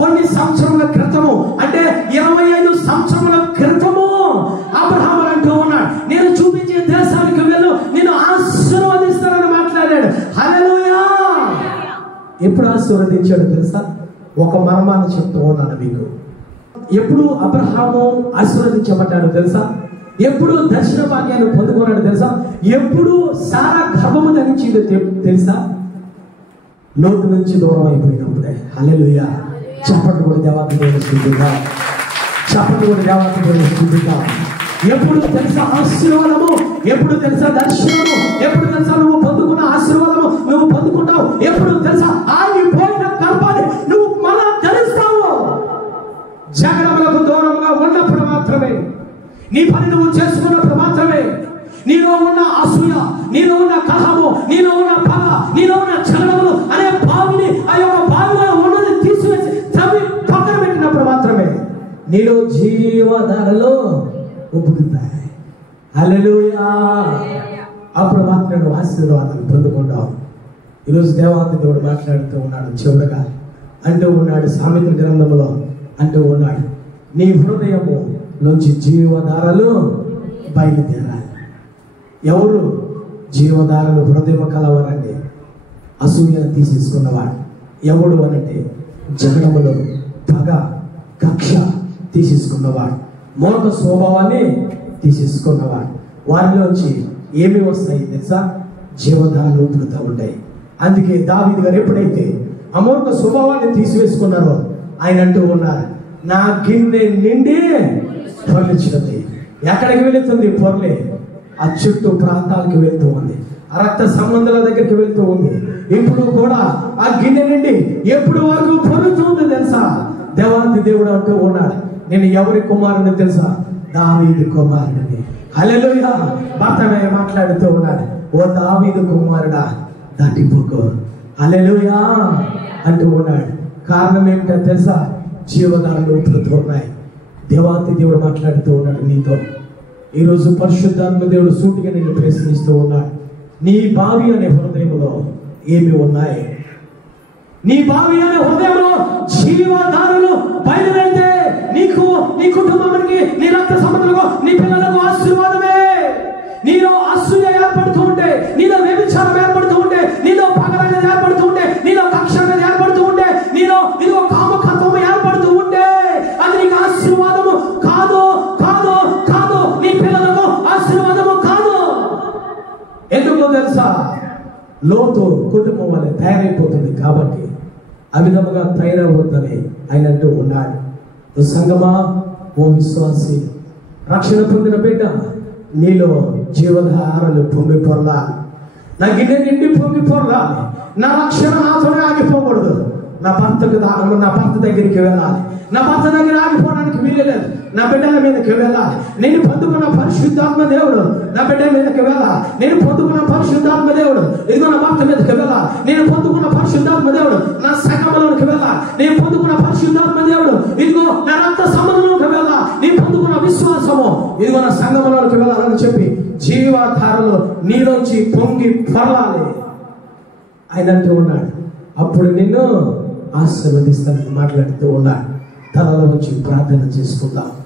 కొన్ని సంవత్సరముల క్రితము, అంటే 25 సంవత్సరముల క్రితము అబ్రహాము అంటూ ఉన్నాడు, నేను చూపించే దేశానికి వెళ్ళు, నేను ఆశీర్వదిస్తానని మాట్లాడాడు. హల్లెలూయా. ఎప్పుడు ఆశీర్వదించాడు తెలుసా? ఒక మర్మాన్ని చెప్తూ ఉన్నాను మీకు. ఎప్పుడు అబ్రహాము ఆశీర్వదించబడ్డాడు తెలుసా? ఎప్పుడు దర్శన భాగ్యాన్ని పొందుకున్నాడు తెలుసా? ఎప్పుడు సారా గర్భము ధరించిందో తెలుసా? లోతు నుంచి దూరం అయిపోయినప్పుడే. హల్లెలూయా. చప్పట్లు కూడా దేవాతి దేవుని స్తుతిద్దాం. చప్పట్లు కూడా దేవాతి దేవుని స్తుతిద్దాం. ఎప్పుడు తెలుసా ఆశీర్వాదము? ఎప్పుడు తెలుసా దర్శనము? ఎప్పుడు తెలుసా నువ్వు పొందుకున్న ఆశీర్వాదము నువ్వు పొందుకుంటావు? ఎప్పుడు తెలుసా ఆగిపోయిన గర్భాన్ని నువ్వు మళ్ళా ధరిస్తావు? జగడములకు దూరంగా ఉన్నప్పుడు మాత్రమే, నీ పని నువ్వు చేసుకున్నప్పుడు మాత్రమే, నీలో ఉన్న అసూయ, నీలో ఉన్న కలహము, నీలో ఉన్న పగ, నీలో ఉన్న చలనములు అనే బావిని, ఆ యొక్క బావిలో ఉన్నది తీసివేసి తవ్వి పక్కన పెట్టినప్పుడు మాత్రమే నీలో జీవధారలు ఉబ్బుతాయి. హల్లెలూయా. అప్పుడు మాత్రమే నువ్వు ఆశీర్వాదాన్ని పొందుకుంటావు. ఈరోజు దేవాతి దేవుడు మాట్లాడుతూ ఉన్నాడు. చివరగా అంటూ ఉన్నాడు, సామెతల గ్రంథంలో అంటూ ఉన్నాడు, నీ హృదయము నుంచి జీవధారలు బయలుదేరాలి. ఎవరు జీవధారలు? హృదయం కలవరండి. అసూయను తీసేసుకున్నవాడు ఎవడు అనంటే జగడములో పగ, కక్ష తీసేసుకున్నవాడు, మూర్ఖ స్వభావాన్ని తీసేసుకున్నవాడు. వారిలోంచి ఏమి వస్తాయి తెలుసా? జీవధారలు పుడుతూ ఉంటాయి. అందుకే దావీదు గారు ఎప్పుడైతే అమూర్ఖ స్వభావాన్ని తీసివేసుకున్నారో ఆయన అంటూ ఉన్నారు, నా గిన్నె నిండి పొర్లిచ్చినది. ఎక్కడికి వెళుతుంది పొర్లే? ఆ చుట్టూ ప్రాంతాలకు వెళ్తూ ఉంది, ఆ రక్త సంబంధాల దగ్గరికి వెళ్తూ ఉంది. ఇప్పుడు కూడా ఆ గిన్నె నిండి ఎప్పుడు వరకు పొరుతుంది తెలుసా? దేవాతి దేవుడు అంటూ ఉన్నాడు, నేను ఎవరి కుమారుని తెలుసా? దావీదు కుమారుడిని. హల్లెలూయా. భర్త మాట్లాడుతూ ఉన్నాడు, ఓ దావీదు కుమారుడా దాటిపోకో. హల్లెలూయా అంటూ ఉన్నాడు. కారణం ఏంటో తెలుసా? జీవధారలు పుడుతూ ఉన్నాయి. దేవాతి దేవుడు మాట్లాడుతూ ఉన్నాడు నీతో. ఈరోజు పరిశుద్ధాత్మ దేవుడు సూటిగా నిన్ను ప్రశ్నిస్తూ ఉన్నాడు, నీ బావి అనే హృదయంలో ఏమి ఉన్నాయి? నీ బావి అనే హృదయంలో జీవధారలు బయలుదేరితే నీకు, నీ కుటుంబానికి, నీ రక్త సంబంధాలకు, నీ పిల్లలకు ఆశీర్వాదమే. నీలో అసూయ ఏర్పడుతూ ఉంటే, నీలో వ్యభిచారం ఏర్పడుతూ ఉంటే, నీలో పగలనేది ఏర్పడుతూ ఉంటే, నీలో కక్ష అనేది ఏర్పడుతూ ఉంటే, నీలో ఇదిగో కామకత్వం ఏర్పడుతూ ఉంటే అది నీకు ఆశీర్వాదము కాదు, కాదు, కాదు. నీ పిల్లలకు ఆశీర్వాదము కాదు. ఎందుకో తెలుసా? లోతు కుటుంబం వల్ల తయారైపోతుంది కాబట్టి ఆ విధముగా తయారవుతుందని ఆయన అంటూ ఉన్నాడు. సంగమా, ఓ విశ్వాసి, రక్షణ పొందిన బిడ్డ, నీలో జీవధారలు పొంగి పొర్లాలి. నా గిన్నె నిండి పొంగి పొర్లాలి. నా రక్షణ నాతోనే ఆగిపోకూడదు. నా భర్త దగ్గరికి వెళ్ళాలి. నా భర్త దగ్గర ఆగిపోవడానికి వీల్లేదు. నా బిడ్డల మీదకి వెళ్ళాలి. నేను పొందుకున్న పరిశుద్ధాత్మ దేవుడు నా బిడ్డ మీదకి వెళ్ళాలి. నేను పొందుకున్న పరిశుద్ధాత్మ దేవుడు ఇదిగో నా భర్త మీదకి వెళ్ళాలి. నేను పొందుకున్న పరిశుద్ధాత్మ దేవుడు నా సంఘంలోకి వెళ్ళాలి. నేను పొందుకున్న పరిశుద్ధాత్మ దేవుడు ఇదిగో నా రక్త సంబంధంలోకి వెళ్ళాలి. నేను పొందుకున్న విశ్వాసము ఇదిగో నా సంఘంలోకి వెళ్ళాలని చెప్పి జీవధారలో నీలోంచి పొంగి పొరలాలి ఆయన అంటూ ఉన్నాడు. అప్పుడు నిన్ను ఆశీర్వదిస్తానని మాట్లాడుతూ ఉన్నాడు. తలలో వచ్చి ప్రార్థన చేసుకుందాం.